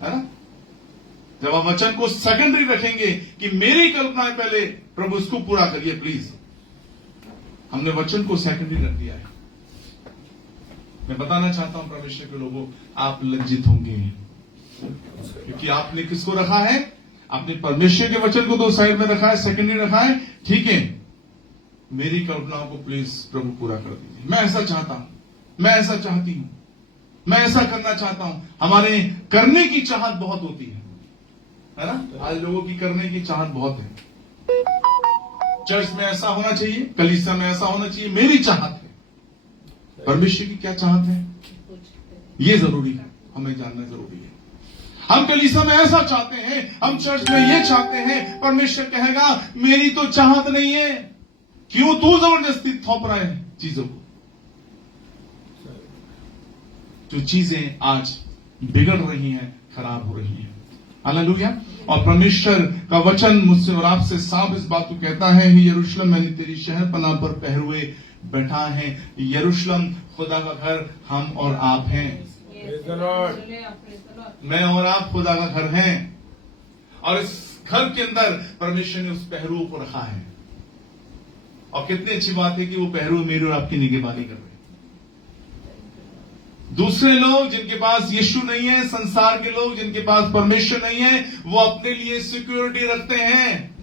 है ना? जब आप वचन को सेकेंडरी रखेंगे कि मेरी कल्पनाएं पहले, प्रभु इसको पूरा करिए प्लीज, हमने वचन को सेकेंडरी रख दिया है। मैं बताना चाहता हूं परमेश्वर के लोगों, आप लज्जित होंगे, क्योंकि आपने किसको रखा है? आपने परमेश्वर के वचन को तो साइड में रखा है, सेकेंडरी रखा है। ठीक है, मेरी कल्पनाओं को प्लीज प्रभु पूरा कर दीजिए। मैं ऐसा चाहता हूं, मैं ऐसा चाहती हूं, मैं ऐसा करना चाहता हूं। हमारे करने की चाहत बहुत होती है ना? आज लोगों की करने की चाहत बहुत है। चर्च में ऐसा होना चाहिए, कलीसिया में ऐसा होना चाहिए, मेरी चाहत है। परमेश्वर की क्या चाहत है, ये जरूरी है, हमें जानना जरूरी है। हम कलीसिया में ऐसा चाहते हैं, हम चर्च में ये चाहते हैं, परमेश्वर कहेगा मेरी तो चाहत नहीं है। क्यों तू जबरदस्ती थोप रहा है चीजों को? जो चीजें आज बिगड़ रही हैं, खराब हो रही हैं, हालेलुया। और परमेश्वर का वचन मुझसे और आपसे साफ इस बात को कहता है, हे यरूशलेम, मैंने तेरी शहरपनाह पर पहरुए बैठा है। यरूशलेम खुदा का घर हम और आप हैं। मैं और आप खुदा का घर हैं, और इस घर के अंदर परमेश्वर ने उस पहरुओं को रखा है। और कितनी अच्छी बात है कि वो पहरु मेरी और आपकी निगहबानी कर रहे हैं। दूसरे लोग जिनके पास यीशु नहीं है, संसार के लोग जिनके पास परमेश्वर नहीं है, वो अपने लिए सिक्योरिटी रखते हैं,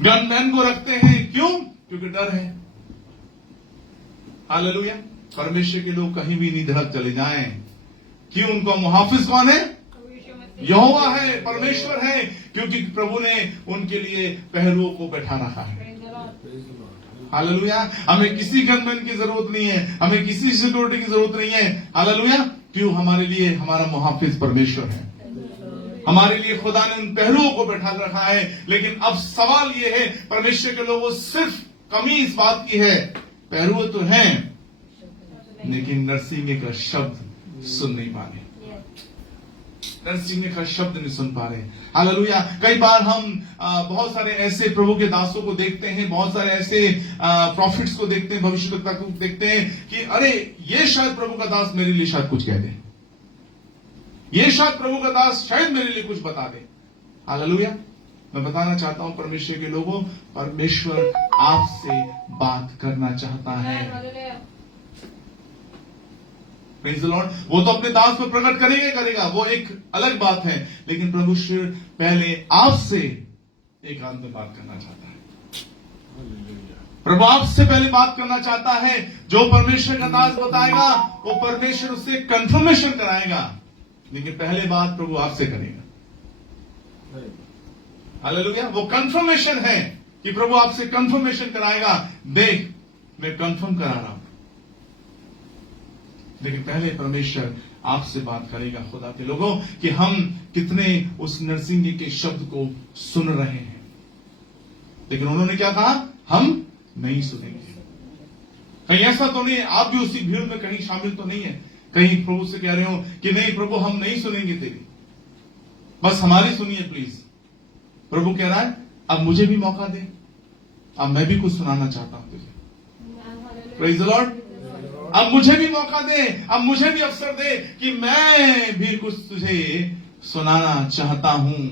गनमैन को रखते हैं। क्यों? क्योंकि डर है। हालेलुया। परमेश्वर के लोग कहीं भी नहीं धड़क चले जाएं। क्यों? उनका मुहाफिज कौन है? यहोवा है, परमेश्वर है, क्योंकि प्रभु ने उनके लिए पहरुओं को बैठा रखा है। हालेलुया। हमें किसी गनमैन की जरूरत नहीं है, हमें किसी सिक्योरिटी की जरूरत नहीं है। हालेलुया। क्यों? हमारे लिए हमारा मुहाफिज परमेश्वर है। हमारे लिए खुदा ने उन पहरुओं को बैठा रखा है। लेकिन अब सवाल यह है, परमेश्वर के लोगों, सिर्फ कमी इस बात की है, पहरुओं तो हैं, लेकिन नरसिंह का शब्द सुन नहीं पा रहे। नरसिंह का शब्द नहीं सुन पा रहे। हालेलुया। कई बार हम बहुत सारे ऐसे प्रभु के दासों को देखते हैं, बहुत सारे ऐसे प्रॉफिट्स को देखते हैं, भविष्यवक्ता को देखते हैं कि अरे ये शायद प्रभु का दास मेरे लिए शायद कुछ कह दे, ये शायद प्रभु का दास शायद मेरे लिए कुछ बता दे। हालेलुया। मैं बताना चाहता हूं परमेश्वर के लोगों, परमेश्वर आपसे बात करना चाहता है। Praise the Lord. वो तो अपने दास को प्रकट करेगा, वो एक अलग बात है, लेकिन प्रभु पहले आपसे एकांत में बात करना चाहता है। प्रभु आपसे पहले बात करना चाहता है। जो परमेश्वर का दास बताएगा, वो परमेश्वर उससे कंफर्मेशन कराएगा, लेकिन पहले बात प्रभु आपसे करेगा। हालेलुया। वो कंफर्मेशन है कि प्रभु आपसे कंफर्मेशन कराएगा, देख मैं कंफर्म करा रहा हूं, लेकिन पहले परमेश्वर आपसे बात करेगा। खुदा के लोगों, कि हम कितने उस नरसिंह के शब्द को सुन रहे हैं। लेकिन उन्होंने क्या कहा? हम नहीं सुनेंगे। कहीं ऐसा तो नहीं है आप भी उसी भीड़ में कहीं शामिल तो नहीं है, कहीं प्रभु से कह रहे हो कि नहीं प्रभु हम नहीं सुनेंगे तेरी, बस हमारी सुनिए प्लीज। प्रभु कह रहा है अब मुझे भी मौका दे, अब मैं भी कुछ सुनाना चाहता हूं तुझे। Praise the Lord. अब मुझे भी मौका दे, अब मुझे भी अवसर दे कि मैं भी कुछ तुझे सुनाना चाहता हूं।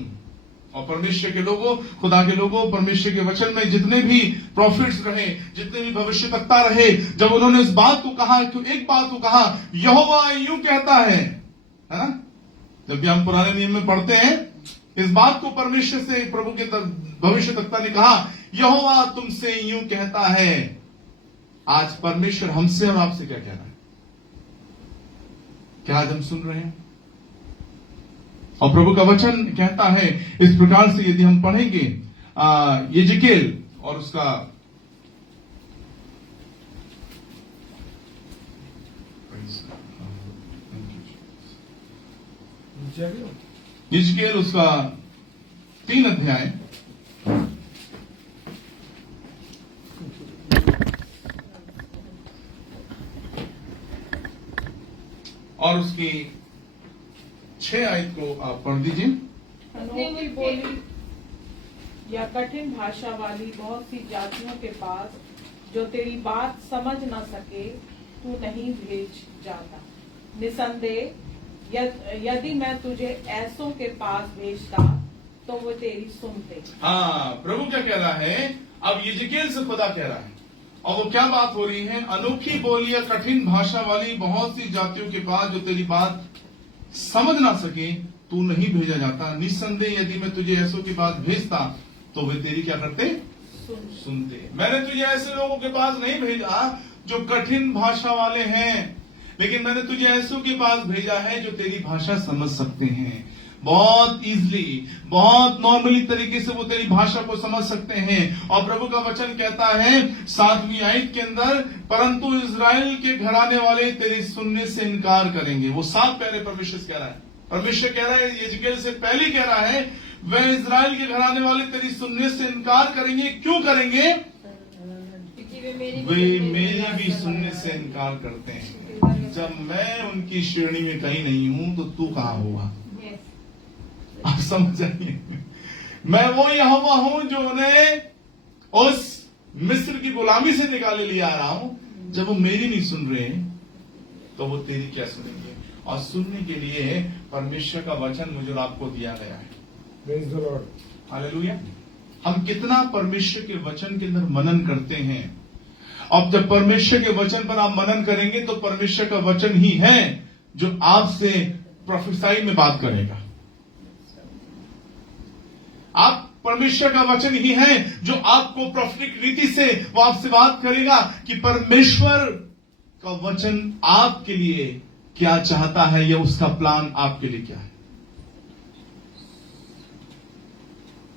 और परमेश्वर के लोगों, खुदा के लोगों, परमेश्वर के वचन में जितने भी प्रॉफिट्स रहे, जितने भी भविष्यवक्ता रहे, जब उन्होंने इस बात को कहा, तो एक बात को कहा, यहोवा यूं कहता है ना? जब भी हम पुराने नियम में पढ़ते हैं, इस बात को परमेश्वर से प्रभु के भविष्यवक्ता ने कहा, यहोवा तुमसे यूं कहता है। आज परमेश्वर हमसे और आपसे क्या कह रहा है? क्या आज हम सुन रहे हैं? और प्रभु का वचन कहता है इस प्रकार से, यदि हम पढ़ेंगे यिजकेल और उसका यिजकेल उसका 3 अध्याय और उसकी 6 आयत को आप पढ़ दीजिए। अनोखी बोली या कठिन भाषा वाली बहुत सी जातियों के पास जो तेरी बात समझ न सके तू नहीं भेज जाता। निसंदेह यदि मैं तुझे ऐसों के पास भेजता तो वो तेरी सुनते। हाँ, प्रभु क्या कह रहा है? अब यिजकेल से खुदा कह रहा है, और वो क्या बात हो रही है? अनोखी बोली या कठिन भाषा वाली बहुत सी जातियों के पास जो तेरी बात समझ ना सके तू नहीं भेजा जाता। निस्संदेह यदि मैं तुझे ऐसों के पास भेजता तो वे तेरी क्या करते? सुनते। मैंने तुझे ऐसे लोगों के पास नहीं भेजा जो कठिन भाषा वाले हैं, लेकिन मैंने तुझे ऐसों के पास भेजा है जो तेरी भाषा समझ सकते हैं। बहुत इजीली, बहुत नॉर्मली तरीके से वो तेरी भाषा को समझ सकते हैं। और प्रभु का वचन कहता है 7वीं आयत के अंदर, परंतु इजराइल के घराने वाले तेरी सुनने से इनकार करेंगे। वो 7 प्यारे परमेश्वर कह रहा है, परमेश्वर कह रहा है, यिजकेल से पहले कह रहा है, वह इजराइल के घराने वाले तेरी सुनने से इनकार करेंगे। क्यों करेंगे? वे मेरी भी सुनने से इनकार करते हैं। जब मैं उनकी श्रेणी में कहीं नहीं हूं तो तू कहां होगा? आप समझ जाइए, मैं वो यहोवा हूं जो उन्हें उस मिस्र की गुलामी से निकाले ले आ रहा हूं। जब वो मेरी नहीं सुन रहे तो वो तेरी क्या सुनेंगे? और सुनने के लिए परमेश्वर का वचन मुझे और आपको दिया गया है। Praise the Lord. हालेलुया। हम कितना परमेश्वर के वचन के अंदर मनन करते हैं। अब जब परमेश्वर के वचन पर आप मनन करेंगे तो परमेश्वर का वचन ही है जो आपसे प्रोफेसाई में बात करेगा। आप परमेश्वर का वचन ही है जो आपको प्रोफेटिक रीति से वो आपसे बात करेगा कि परमेश्वर का वचन आपके लिए क्या चाहता है या उसका प्लान आपके लिए क्या है।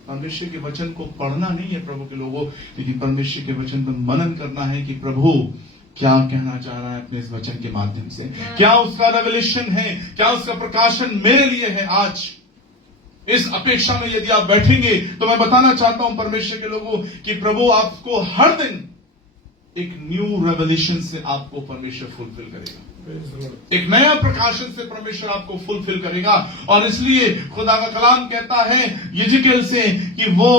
परमेश्वर के वचन को पढ़ना नहीं है प्रभु के लोगों, लेकिन परमेश्वर के वचन पर मनन करना है कि प्रभु क्या कहना चाह रहा है अपने इस वचन के माध्यम से, क्या उसका रेवलेशन है, क्या उसका प्रकाशन मेरे लिए है। आज इस अपेक्षा में यदि आप बैठेंगे तो मैं बताना चाहता हूं परमेश्वर के लोगों कि प्रभु आपको हर दिन एक न्यू रेवलेशन से आपको परमेश्वर फुलफिल करेगा, एक नया प्रकाशन से परमेश्वर आपको फुलफिल करेगा। और इसलिए खुदा का कलाम कहता है यिजकेल से कि वो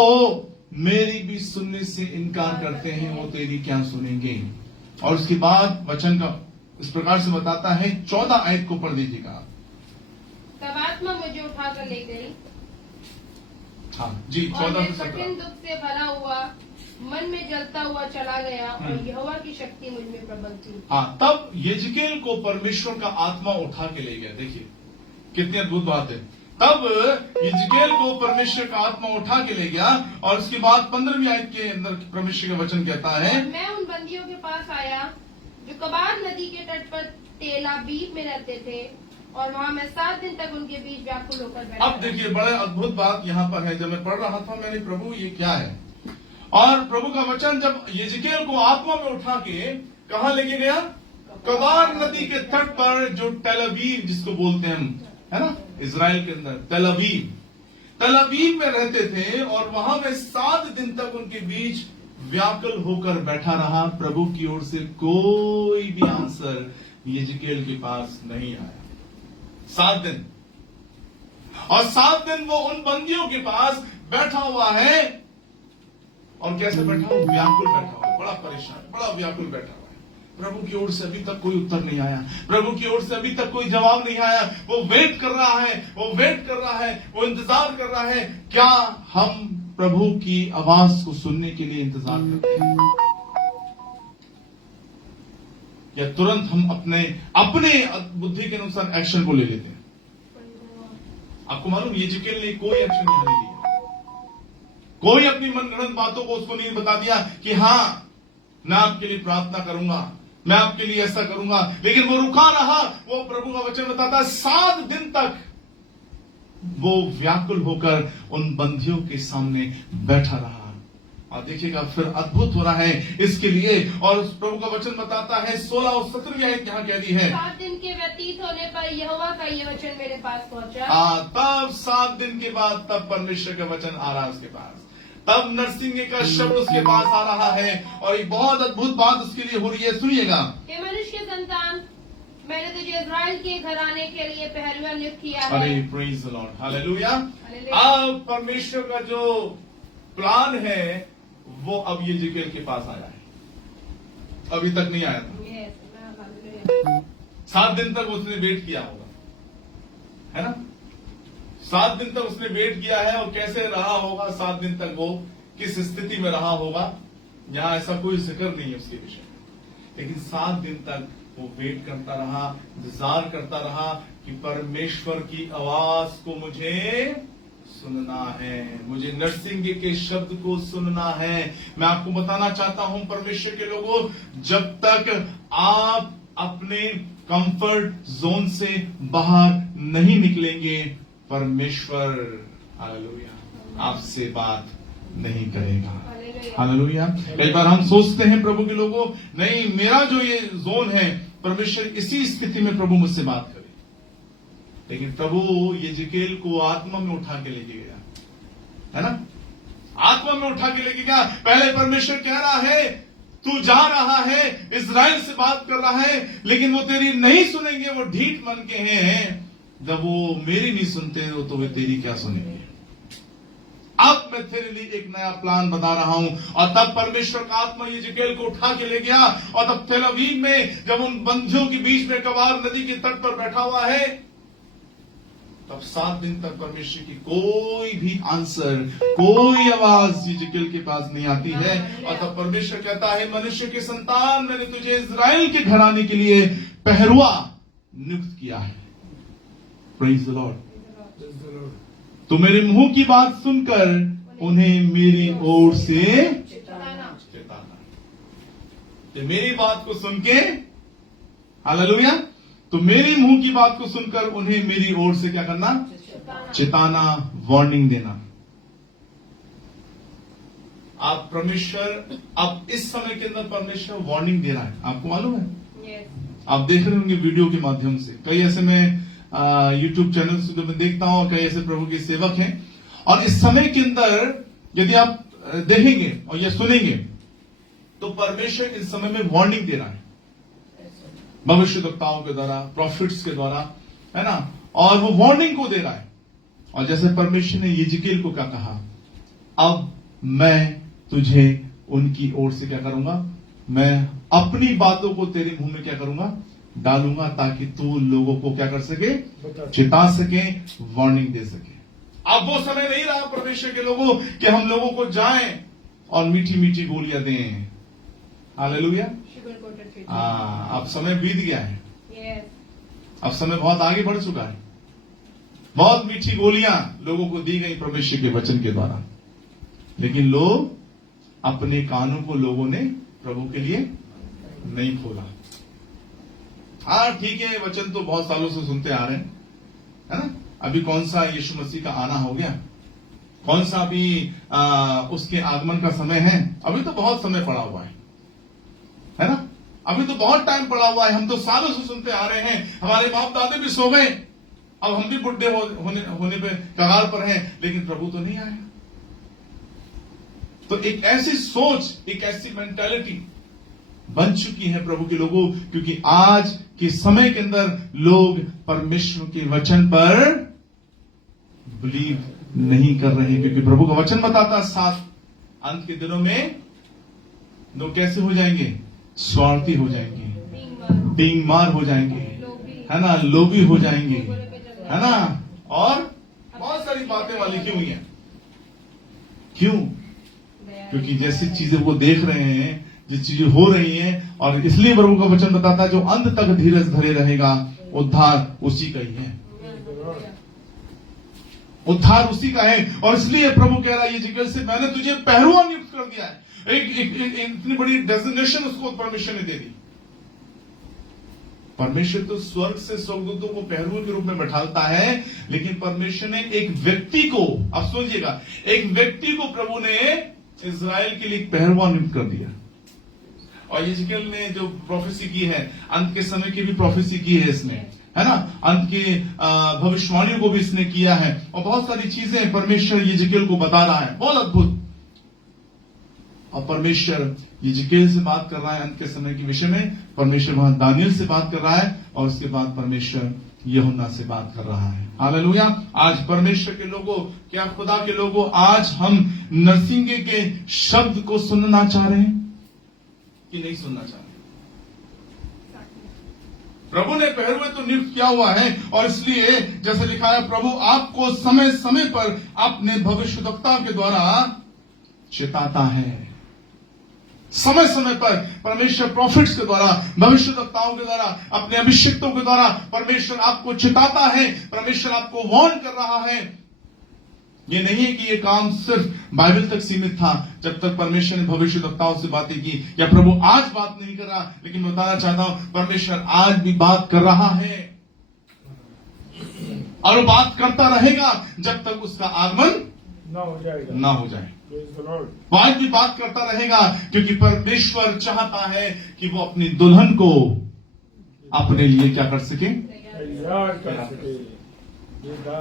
मेरी भी सुनने से इनकार करते हैं, वो तेरी क्या सुनेंगे। और उसके बाद वचन का इस प्रकार से बताता है, 14 आयत को पढ़ दीजिएगा। तब आत्मा मुझे उठाकर ले गई, हाँ जी, और 14 मैं से 17। कठिन दुख से भरा हुआ मन में जलता हुआ चला गया, और यहोवा की शक्ति मुझ में प्रबल थी। हाँ, तब यिजकेल को परमेश्वर का आत्मा उठा के ले गया। देखिए कितनी अद्भुत बात है। तब यिजकेल को परमेश्वर का आत्मा उठा के ले गया, और उसके बाद 15वीं आयत के अंदर परमेश्वर का वचन कहता है, और मैं उन बंदियों के पास आया जो कबार नदी के तट पर तेलाबीब में रहते थे, और वहाँ मैं 7 दिन तक उनके बीच व्याकुल होकर बैठा। अब देखिए बड़े अद्भुत बात यहाँ पर है। जब मैं पढ़ रहा था मैंने, प्रभु ये क्या है। और प्रभु का वचन जब यिजकेल को आत्मा में उठा के कहा लेके गया, कबार नदी के तट पर, जो तेलाबीब जिसको बोलते हैं हम, है ना, इजराइल के अंदर तेलाबीब में रहते थे, और वहां में 7 दिन तक उनके बीच व्याकुल होकर बैठा रहा। प्रभु की ओर से कोई भी आंसर यिजकेल के पास नहीं आया। 7 दिन, और 7 दिन वो उन बंदियों के पास बैठा हुआ है। और कैसे बैठा हुआ? व्याकुल बैठा हुआ है, बड़ा परेशान, बड़ा व्याकुल बैठा हुआ है। प्रभु की ओर से अभी तक कोई उत्तर नहीं आया, प्रभु की ओर से अभी तक कोई जवाब नहीं आया। वो वेट कर रहा है, वो वेट कर रहा है, वो इंतजार कर रहा है। क्या हम प्रभु की आवाज को सुनने के लिए इंतजार करते हैं, या तुरंत हम अपने बुद्धि के अनुसार एक्शन को ले लेते हैं? आपको मालूम यिजकेल ने कोई एक्शन नहीं लिया, कोई अपनी मनगढ़ंत बातों को उसको नहीं बता दिया कि हाँ मैं आपके लिए प्रार्थना करूंगा, मैं आपके लिए ऐसा करूंगा। लेकिन वो रुका रहा। वो प्रभु का वचन बताता है 7 दिन तक वो व्याकुल होकर उन बंदियों के सामने बैठा रहा। और देखिएगा फिर अद्भुत हो रहा है इसके लिए। और उस प्रभु का वचन बताता है 16 और 17वीं आयत यहाँ कह दी है, 7 दिन के व्यतीत होने पर यहोवा का ये वचन मेरे पास पहुंचा। तब 7 दिन के बाद तब परमेश्वर का वचन आ रहा है उसके पास, तब नरसिंह का शब्द उसके पास आ रहा है। और एक बहुत अद्भुत बात उसके लिए हो रही है, सुनिएगा। हे मनुष्य के संतान, मैंने तुझे इजराइल के घराने के लिए पहलुआ नियुक्त किया है। अरे praise the Lord, hallelujah. Hallelujah. अब परमेश्वर का जो प्लान है वो अब यिजकेल के पास आया है, अभी तक नहीं आया था। 7 दिन तक उसने वेट किया होगा, है ना। 7 दिन तक उसने वेट किया है। और कैसे रहा होगा 7 दिन तक, वो किस स्थिति में रहा होगा, यहां ऐसा कोई जिक्र नहीं है उसके विषय में। लेकिन 7 दिन तक वो वेट करता रहा, इंतजार करता रहा कि परमेश्वर की आवाज को मुझे सुनना है, मुझे नरसिंह के शब्द को सुनना है। मैं आपको बताना चाहता हूं परमेश्वर के लोगों, जब तक आप अपने कंफर्ट जोन से बाहर नहीं निकलेंगे, परमेश्वर हालेलुया आपसे बात नहीं करेगा। हालेलुया। कई बार हम सोचते हैं प्रभु के लोगों, नहीं मेरा जो ये जोन है, परमेश्वर इसी स्थिति में प्रभु मुझसे बात करे। लेकिन प्रभु यिजकेल को आत्मा में उठा के लेके गया, है ना, आत्मा में उठा के लेके गया। पहले परमेश्वर कह रहा है तू जा रहा है, इजराइल से बात कर रहा है, लेकिन वो तेरी नहीं सुनेंगे, वो ढीठ मन के हैं। जब वो मेरी नहीं सुनते तो वे तेरी क्या सुनेंगे। अब मैं तेरे लिए एक नया प्लान बता रहा हूं। और तब परमेश्वर का आत्मा यिजकेल को उठा के ले गया, और तब तेल अवीव में जब उन बंधियों के बीच में कबार नदी के तट पर बैठा हुआ है, तब 7 दिन तक परमेश्वर की कोई भी आंसर, कोई आवाज यिजकेल के पास नहीं आती है। और तब परमेश्वर कहता है, मनुष्य के संतान, मैंने तुझे इस्राएल के घराने के लिए पहरुआ नियुक्त किया है। Praise the Lord. तो मेरे मुंह की बात सुनकर उन्हें मेरी ओर से चिताना। तो मेरी बात को सुन के, हालेलुया, तो मेरी मुंह की बात को सुनकर उन्हें मेरी ओर से क्या करना? चिताना, वार्निंग देना। आप परमेश्वर, अब इस समय के अंदर परमेश्वर वार्निंग दे रहा है, आपको मालूम है? आप देख रहे होंगे वीडियो के माध्यम से। कई ऐसे में यूट्यूब चैनल से मैं देखता हूं, कई ऐसे प्रभु के सेवक हैं, और इस समय के अंदर यदि आप देखेंगे और ये सुनेंगे तो परमेश्वर इस समय में वार्निंग दे रहा है भविष्यद्वक्ताओं के द्वारा, प्रॉफिट्स के द्वारा, है ना, और वो वार्निंग को दे रहा है। और जैसे परमेश्वर ने यिजकेल को क्या कहा, अब मैं तुझे उनकी ओर से क्या करूंगा, मैं अपनी बातों को तेरे मुंह में क्या करूंगा, डालूंगा, ताकि तू लोगों को क्या कर सके, चिता सके, वार्निंग दे सके। अब वो समय नहीं रहा परमेश्वर के लोगों कि हम लोगों को जाएं और मीठी मीठी गोलियां दें। हालेलुया। अब समय बीत गया है। अब समय बहुत आगे बढ़ चुका है। बहुत मीठी गोलियां लोगों को दी गई परमेश्वर के वचन के द्वारा, लेकिन लोग, अपने कानों को लोगों ने प्रभु के लिए नहीं खोला। हाँ ठीक है, वचन तो बहुत सालों से सुनते आ रहे हैं, है ना। अभी कौन सा यीशु मसीह का आना हो गया, कौन सा अभी उसके आगमन का समय है, अभी तो बहुत समय पड़ा हुआ है ना, अभी तो बहुत टाइम पड़ा हुआ है। हम तो सालों से सुनते आ रहे हैं, हमारे बाप दादे भी सो गए, अब हम भी बुढ़े होने पे कगार पर हैं, लेकिन प्रभु तो नहीं आया। तो एक ऐसी सोच, एक ऐसी मेंटालिटी बन चुकी है प्रभु के लोगों, क्योंकि आज के समय के अंदर लोग परमेश्वर के वचन पर बिलीव नहीं कर रहे हैं, क्योंकि प्रभु का वचन बताता है 7 अंत के दिनों में लोग कैसे हो जाएंगे, स्वार्थी हो जाएंगे, डींगमार हो जाएंगे, है ना, लोभी हो जाएंगे, है ना, और बहुत सारी बातें वाली क्यों हुई हैं। क्यों? क्योंकि जैसी चीजें वो देख रहे हैं, जिस चीजें हो रही हैं, और इसलिए प्रभु का वचन बताता है जो अंत तक धीरज धरे रहेगा, उद्धार उसी का ही है, उद्धार उसी का है। और इसलिए प्रभु कह रहा है यिजकेल से, मैंने तुझे पहरुआ नियुक्त कर दिया है। एक इतनी बड़ी डेजिग्नेशन उसको परमेश्वर ने दे दी। परमेश्वर तो स्वर्ग से स्वर्गदूतों को पहरुए के रूप में बैठाता है, लेकिन परमेश्वर ने एक व्यक्ति को, अब सुनिएगा, एक व्यक्ति को प्रभु ने इजराइल के लिए पहरुआ नियुक्त कर दिया। और यिजकेल ने जो प्रोफेसी की है, अंत के समय की भी प्रोफेसी की है इसने, है ना, अंत की भविष्यवाणियों को भी इसने किया है, और बहुत सारी चीजें परमेश्वर यिजकेल को बता रहा है, बहुत अद्भुत। और परमेश्वर यिजकेल से बात कर रहा है अंत के समय के विषय में, परमेश्वर वहां दानियल से बात कर रहा है, और उसके बाद परमेश्वर यूहन्ना से बात कर रहा है। हालेलुया। आज परमेश्वर के लोगों, क्या खुदा के लोगों, आज हम नरसिंगे के शब्द को सुनना चाह रहे हैं कि नहीं सुनना चाह रहे? प्रभु ने पहरुए तो नियुक्त किया हुआ है, और इसलिए जैसे लिखा है, प्रभु आपको समय समय पर अपने भविष्यद्वक्ता के द्वारा चेताता है। समय समय पर परमेश्वर प्रॉफिट्स के द्वारा, भविष्यद्वक्ताओं के द्वारा, अपने अभिषिक्तों के द्वारा परमेश्वर आपको चिताता है, परमेश्वर आपको वार्न कर रहा है। ये नहीं है कि ये काम सिर्फ बाइबल तक सीमित था, जब तक परमेश्वर ने भविष्यद्वक्ताओं से बातें की, या प्रभु आज बात नहीं कर रहा, लेकिन मैं बताना चाहता हूं परमेश्वर आज भी बात कर रहा है, और वो बात करता रहेगा जब तक उसका आगमन ना हो जाए। वो आज भी बात करता रहेगा, क्योंकि परमेश्वर चाहता है कि वो अपनी दुल्हन को अपने लिए क्या कर सके, तैयार कर सके।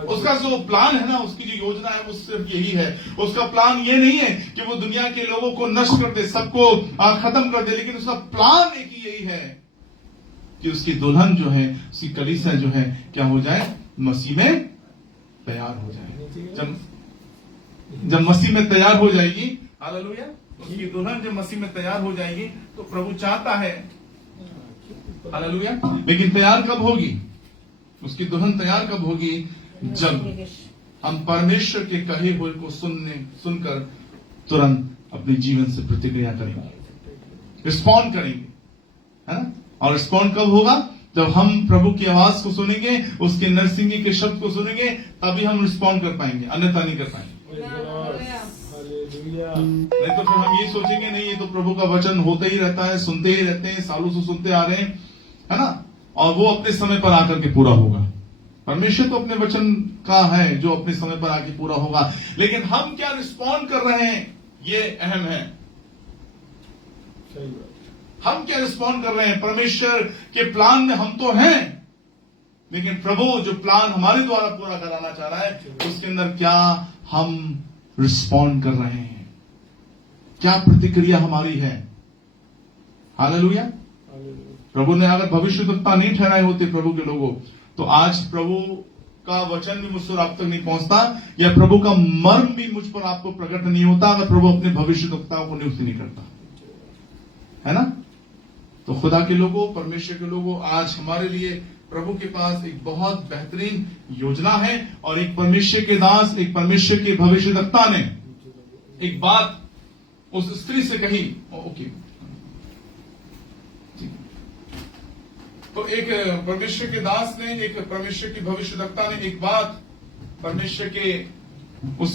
उसका जो प्लान है ना, उसकी जो योजना है, वो सिर्फ यही है। उसका प्लान ये नहीं है कि वो दुनिया के लोगों को नष्ट कर दे, सबको खत्म कर दे, लेकिन उसका प्लान एक ही यही है कि उसकी दुल्हन जो है, उसकी कलीसिया जो है, क्या हो जाए, मसीह में तैयार हो जाएगी। जब मसीह में तैयार हो जाएगी, हालेलुया, उसकी दुल्हन जब मसीह में तैयार हो जाएगी तो प्रभु चाहता है, हालेलुया, लेकिन तैयार कब होगी? उसकी दुल्हन तैयार कब होगी? जब हम परमेश्वर के कहे हुए को सुनकर तुरंत अपने जीवन से प्रतिक्रिया करेंगे, रिस्पॉन्ड करेंगे, है ना। और रिस्पॉन्ड कब होगा? जब हम प्रभु की आवाज को सुनेंगे, उसके नरसिंगी के शब्द को सुनेंगे, तभी हम रिस्पॉन्ड कर पाएंगे, अन्यथा नहीं कर पाएंगे। नहीं तो फिर हम ये सोचेंगे नहीं, ये तो प्रभु का वचन होते ही रहता है, सुनते ही रहते हैं, सालों से सुनते आ रहे हैं, है ना, और वो अपने समय पर आकर के पूरा होगा। परमेश्वर तो अपने वचन का है जो अपने समय पर आके पूरा होगा, लेकिन हम क्या रिस्पॉन्ड कर रहे हैं, ये अहम है। हम क्या रिस्पॉन्ड कर रहे हैं? परमेश्वर के प्लान में हम तो हैं, लेकिन प्रभु जो प्लान हमारे द्वारा पूरा कराना चाह रहा है, उसके अंदर क्या हम रिस्पॉन्ड कर रहे हैं? क्या प्रतिक्रिया हमारी है? हालेलुया। प्रभु ने अगर भविष्यद्वक्ता नहीं ठहराए होते प्रभु के लोगों, तो आज प्रभु का वचन भी मुझसे आप तक नहीं पहुंचता, या प्रभु का मर्म भी मुझ पर आपको प्रकट नहीं होता, अगर प्रभु अपने भविष्यद्वक्ताओं को नियुक्त नहीं करता, है ना। तो खुदा के लोगों, परमेश्वर के लोगों, आज हमारे लिए प्रभु के पास एक बहुत बेहतरीन योजना है, और एक परमेश्वर के दास, एक परमेश्वर के भविष्यद्वक्ता ने एक बात उस स्त्री से कही। ओके, तो एक परमेश्वर के दास ने, एक परमेश्वर के भविष्यद्वक्ता ने एक बात परमेश्वर के उस,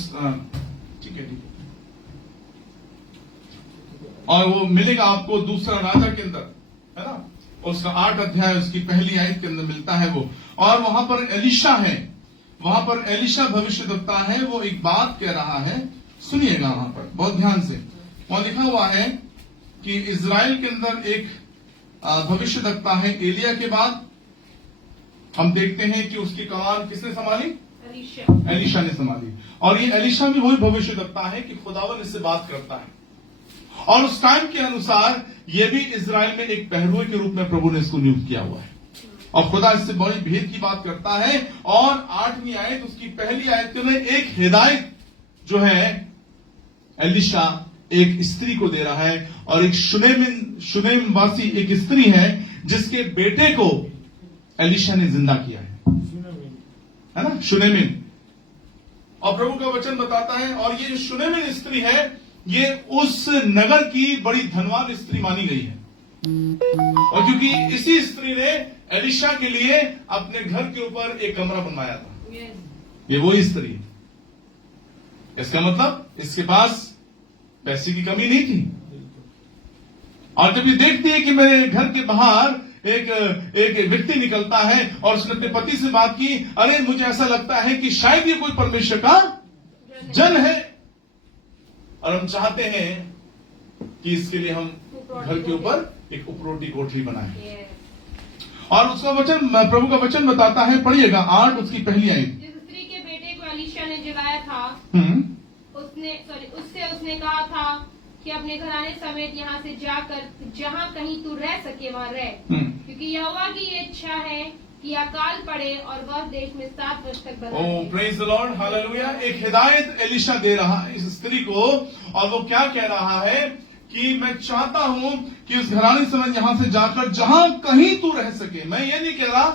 ठीक है, और वो मिलेगा आपको दूसरा राजा के अंदर, है ना, उसका 8 अध्याय उसकी पहली आयत के अंदर मिलता है वो। और वहां पर एलिशा है, वहां पर एलिशा भविष्यद्वक्ता है, वो एक बात कह रहा है, सुनिएगा वहां पर बहुत ध्यान से। वहां लिखा हुआ है कि इजराइल के अंदर एक भविष्यद्वक्ता है, एलिया के बाद हम देखते हैं कि उसकी कमान किसने संभाली? एलिशा ने संभाली। और ये एलिशा भी वही भविष्यद्वक्ता है कि खुदावन इससे बात करता है, और उस टाइम के अनुसार ये भी इजराइल में एक पहरुए के रूप में प्रभु ने इसको नियुक्त किया हुआ है, और खुदा इससे बड़ी भेद की बात करता है। और 8वीं आयत, उसकी पहली आयत में एक हिदायत जो है एलिशा एक स्त्री को दे रहा है, और एक शुनेम वासी एक स्त्री है जिसके बेटे को एलिशा ने जिंदा किया है ना, शुनेमिन। और प्रभु का वचन बताता है, और ये जो शुनेमिन स्त्री है, ये उस नगर की बड़ी धनवान स्त्री मानी गई है, और क्योंकि इसी स्त्री ने एलिशा के लिए अपने घर के ऊपर एक कमरा बनवाया था, ये वही स्त्री है। इसका मतलब इसके पास पैसे की कमी नहीं थी, और जब ये देखती है कि मेरे घर के बाहर एक व्यक्ति निकलता है, और उसने अपने पति से बात की, अरे मुझे ऐसा लगता है कि शायद ये कोई परमेश्वर का जन है, और हम चाहते हैं कि इसके लिए हम घर के ऊपर एक उपरोटी कोठरी बनाएं। और उसका वचन, प्रभु का वचन बताता है, पढ़िएगा 8 उसकी पहली आयत। जिस स्त्री के बेटे को एलिशा ने जलाया था, उसने कहा था कि अपने घराने समेत यहाँ से जाकर जहाँ कहीं तू रह सके वहाँ रह, क्योंकि यहोवा की ये इच्छा है कि अकाल पड़े और वह देश में 7 वर्ष तक बना रहे। Praise the Lord, hallelujah. एक हिदायत एलिशा दे रहा है इस स्त्री को, और वो क्या कह रहा है कि मैं चाहता हूं कि उस घराने समेत यहाँ से जाकर जहां कहीं तू रह सके। मैं ये नहीं कह रहा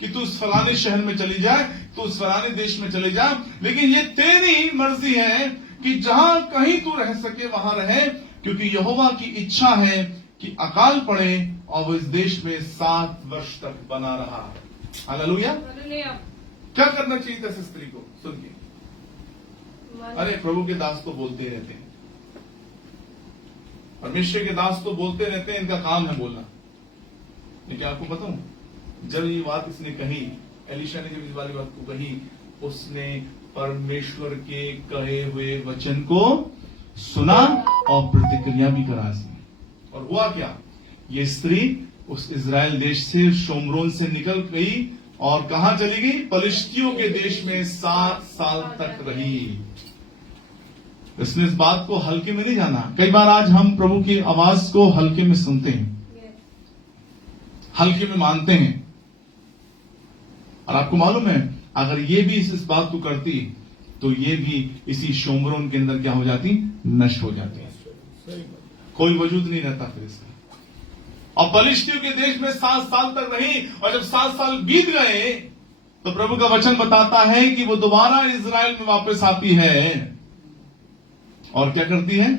कि तू उस फलाने शहर में चली जाए, तू उस फलाने देश में चले जा, लेकिन ये तेरी मर्जी है कि जहां कहीं तू रह सके वहां रहे, क्योंकि यहोवा की इच्छा है कि अकाल पड़े और वो इस देश में 7 वर्ष तक बना रहा। हालेलुया। क्या करना चाहिए था इस स्त्री को? सुनिए, अरे प्रभु के दास तो बोलते रहते हैं, परमेश्वर के दास तो बोलते रहते हैं, इनका काम है बोलना। लेकिन आपको बताऊं, जब ये बात इसने कही, एलिशा ने जब इस वाली बात को कही, उसने परमेश्वर के कहे हुए वचन को सुना और प्रतिक्रिया भी करा इसने। और हुआ क्या? ये स्त्री उस इजराइल देश से, शोमरोन से निकल गई और कहां चली गई? पलिश्तियों के देश में 7 साल तक रही। इसने इस बात को हल्के में नहीं जाना। कई बार आज हम प्रभु की आवाज को हल्के में सुनते हैं, हल्के में मानते हैं, और आपको मालूम है, अगर ये भी इस बात को करती तो ये भी इसी शोमरोन के अंदर क्या हो जाती, नष्ट हो जाती। कोई वजूद नहीं रहता फिर इसका। और पलिश्तियों के देश में 7 साल तक रही, और जब 7 साल बीत गए तो प्रभु का वचन बताता है कि वो दोबारा इजराइल में वापस आती है और क्या करती है,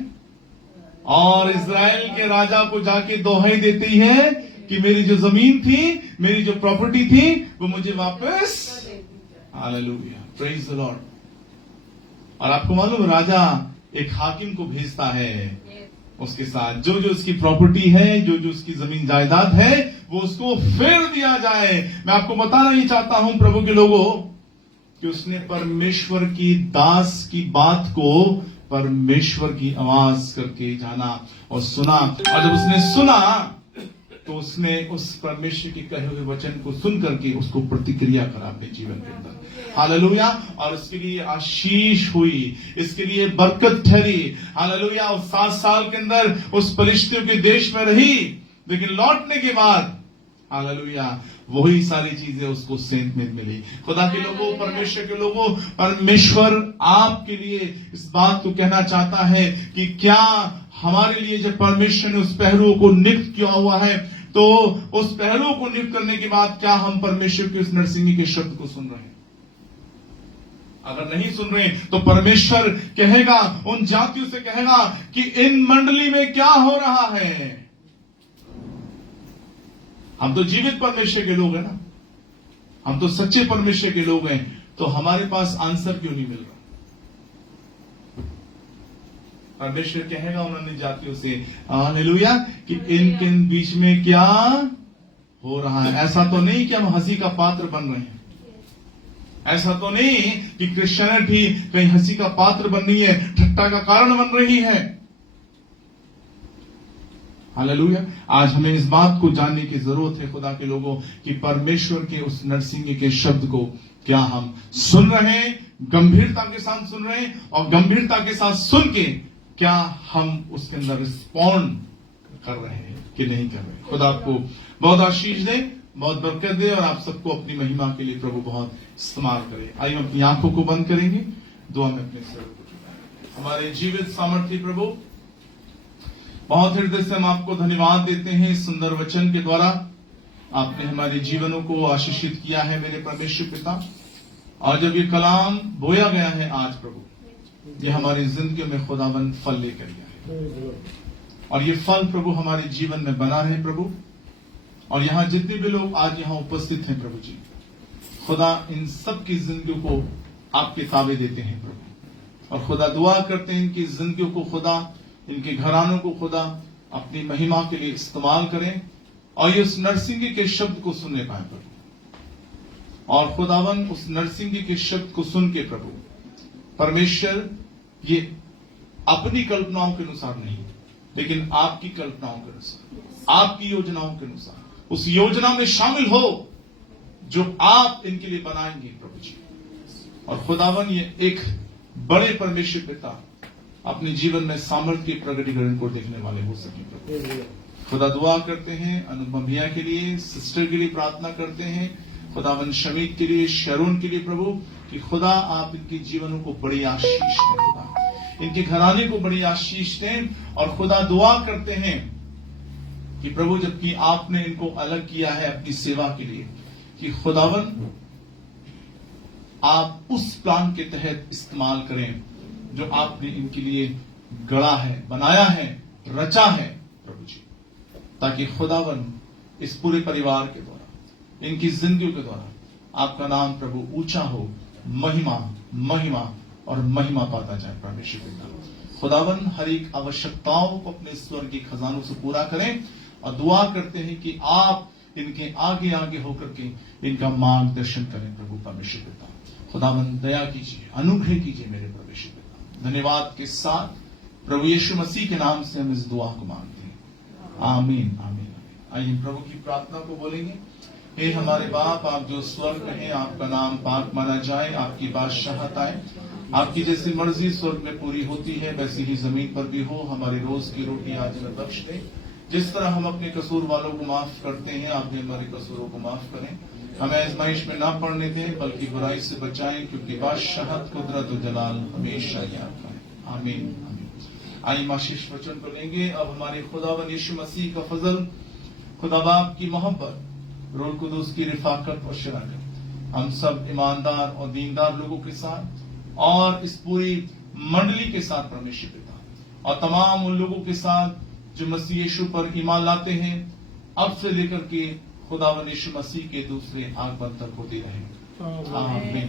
और इजराइल के राजा को जाके दोहाई देती है कि मेरी जो जमीन थी, मेरी जो प्रॉपर्टी थी, वो मुझे वापस, हालेलुया, प्रेज द लॉर्ड। और आपको मालूम, राजा एक हाकिम को भेजता है उसके साथ, जो जो उसकी प्रॉपर्टी है, जो जो उसकी जमीन जायदाद है, वो उसको फेर दिया जाए। मैं आपको बताना ही चाहता हूं प्रभु के लोगों कि उसने परमेश्वर की दास की बात को परमेश्वर की आवाज करके जाना और सुना, और जब उसने सुना तो उसने उस परमेश्वर के कहे हुए वचन को सुन करके उसको प्रतिक्रिया करा अपने जीवन के अंदर, हालेलुया। और इसके लिए आशीष हुई, इसके लिए बरकत ठहरी, हालेलुया। और 7 साल के अंदर उस पलिश्तियों के देश में रही, लेकिन लौटने के बाद, हालेलुया, वही सारी चीजें उसको सेंत में मिली। खुदा के लोगों, परमेश्वर के लोगों, परमेश्वर आपके लिए इस बात को कहना चाहता है कि क्या हमारे लिए जब परमेश्वर ने उस पहलुओं को नियुक्त किया हुआ है, तो उस पहलुओं को नियुक्त करने के बाद क्या हम परमेश्वर के उस नरसिंगी के शब्द को सुन रहे हैं? अगर नहीं सुन रहे तो परमेश्वर कहेगा, उन जातियों से कहेगा कि इन मंडली में क्या हो रहा है। हम तो जीवित परमेश्वर के लोग हैं ना, हम तो सच्चे परमेश्वर के लोग हैं, तो हमारे पास आंसर क्यों नहीं मिल रहा? परमेश्वर कहेगा उन्होंने जातियों से, हालेलुया, कि इनके बीच में क्या हो रहा है। ऐसा तो नहीं कि हम हंसी का पात्र बन रहे हैं, ऐसा तो नहीं कि क्रिश्चियनिटी कहीं हंसी का पात्र बन रही है, ठट्टा का कारण बन रही है। हालेलुया। आज हमें इस बात को जानने की जरूरत है खुदा के लोगों कि परमेश्वर के उस नरसिंगे के शब्द को क्या हम सुन रहे हैं, गंभीरता के साथ सुन रहे हैं, और गंभीरता के साथ सुन के क्या हम उसके अंदर रिस्पॉन्ड कर रहे हैं कि नहीं कर रहे। खुदा आपको बहुत आशीष दे, बहुत बरकत दे, और आप सबको अपनी महिमा के लिए प्रभु बहुत इस्तेमाल करे। आइए हम अपनी आंखों को बंद करेंगे, दुआ में अपने सिर को झुकाएंगे। हमारे जीवित सामर्थ्य प्रभु, बहुत हृदय से हम आपको धन्यवाद देते हैं। इस सुंदर वचन के द्वारा आपने हमारे जीवनों को आशीषित किया है मेरे परमेश्वर पिता, और जब ये कलाम बोया गया है आज प्रभु, ये हमारी जिंदगी में खुदाबंद फल लेकर गया है, और ये फल प्रभु हमारे जीवन में बना रहे प्रभु। और यहां जितने भी लोग आज यहां उपस्थित हैं प्रभु जी, खुदा इन सब की जिंदगी को आपके ताबे देते हैं प्रभु, और खुदा दुआ करते हैं इनकी जिंदगी को खुदा, इनके घरानों को खुदा अपनी महिमा के लिए इस्तेमाल करें, और ये उस नरसिंगी के शब्द को सुनने पाए प्रभु। और खुदावन उस नरसिंगी के शब्द को सुन के प्रभु परमेश्वर, ये अपनी कल्पनाओं के अनुसार नहीं, लेकिन आपकी कल्पनाओं के अनुसार, आपकी योजनाओं के अनुसार, उस योजना में शामिल हो जो आप इनके लिए बनाएंगे प्रभु जी। और खुदावन ये एक बड़े परमेश्वर पिता अपने जीवन में सामर्थ्य के प्रकटीकरण को देखने वाले हो सके प्रभु। खुदा दुआ करते हैं अनुपम भैया के लिए, सिस्टर के लिए प्रार्थना करते हैं, खुदावन शमीत के लिए, शरून के लिए प्रभु, कि खुदा आप इनके जीवनों को बड़ी आशीष दें, खुदा इनके घराने को बड़ी आशीष दें। और खुदा दुआ करते हैं कि प्रभु जबकि आपने इनको अलग किया है अपनी सेवा के लिए, कि खुदावन आप उस प्लान के तहत इस्तेमाल करें जो आपने इनके लिए गढ़ा है, बनाया है, रचा है प्रभु जी, ताकि खुदावन इस पूरे परिवार के द्वारा, इनकी जिंदगी के द्वारा आपका नाम प्रभु ऊंचा हो, महिमा महिमा और महिमा पाता जाए परमेश्वर पिता। खुदावन हर एक आवश्यकताओं को अपने स्वर्गीय खजानों से पूरा करें, और दुआ करते हैं कि आप इनके आगे आगे होकर के इनका मार्गदर्शन करें प्रभु परमेश्वर पिता। खुदावन दया कीजिए, अनुग्रह कीजिए मेरे परमेश्वर पिता। धन्यवाद के साथ प्रभु यीशु मसीह के नाम से हम इस दुआ को मांगते हैं, आमीन आमीन। आइए प्रभु की प्रार्थना को बोलेंगे। हे हमारे बाप, आप जो स्वर्ग में हैं, आपका नाम पाक माना जाए, आपकी बादशाहत आए, आपकी जैसी मर्जी स्वर्ग में पूरी होती है वैसी ही जमीन पर भी हो। हमारी रोज की रोटी आज हमें बख्श दे, जिस तरह हम अपने कसूर वालों को माफ करते हैं, आप भी हमारे कसूरों को माफ करें। हमें आजमाइश में ना पड़ने दें बल्कि बुराई से बचाएं, क्योंकि बादशाहत, कुदरत और जलाल हमेशा ही आपका है। आमीन आमीन। आइए आशीष वचन को लेंगे। अब हमारे खुदावंद यीशु मसीह का फजल, खुदा बाप की मोहब्बत, रूह कुदूस की रिफाकत और शराकत हम सब ईमानदार और दीनदार लोगों के साथ और इस पूरी मंडली के साथ परमेश्वर पिता और तमाम उन लोगों के साथ जो मसीह यीशु पर ईमान लाते हैं अब से लेकर के खुदावंद यीशु मसीह के दूसरे आगमन तक होती रहे। आमीन।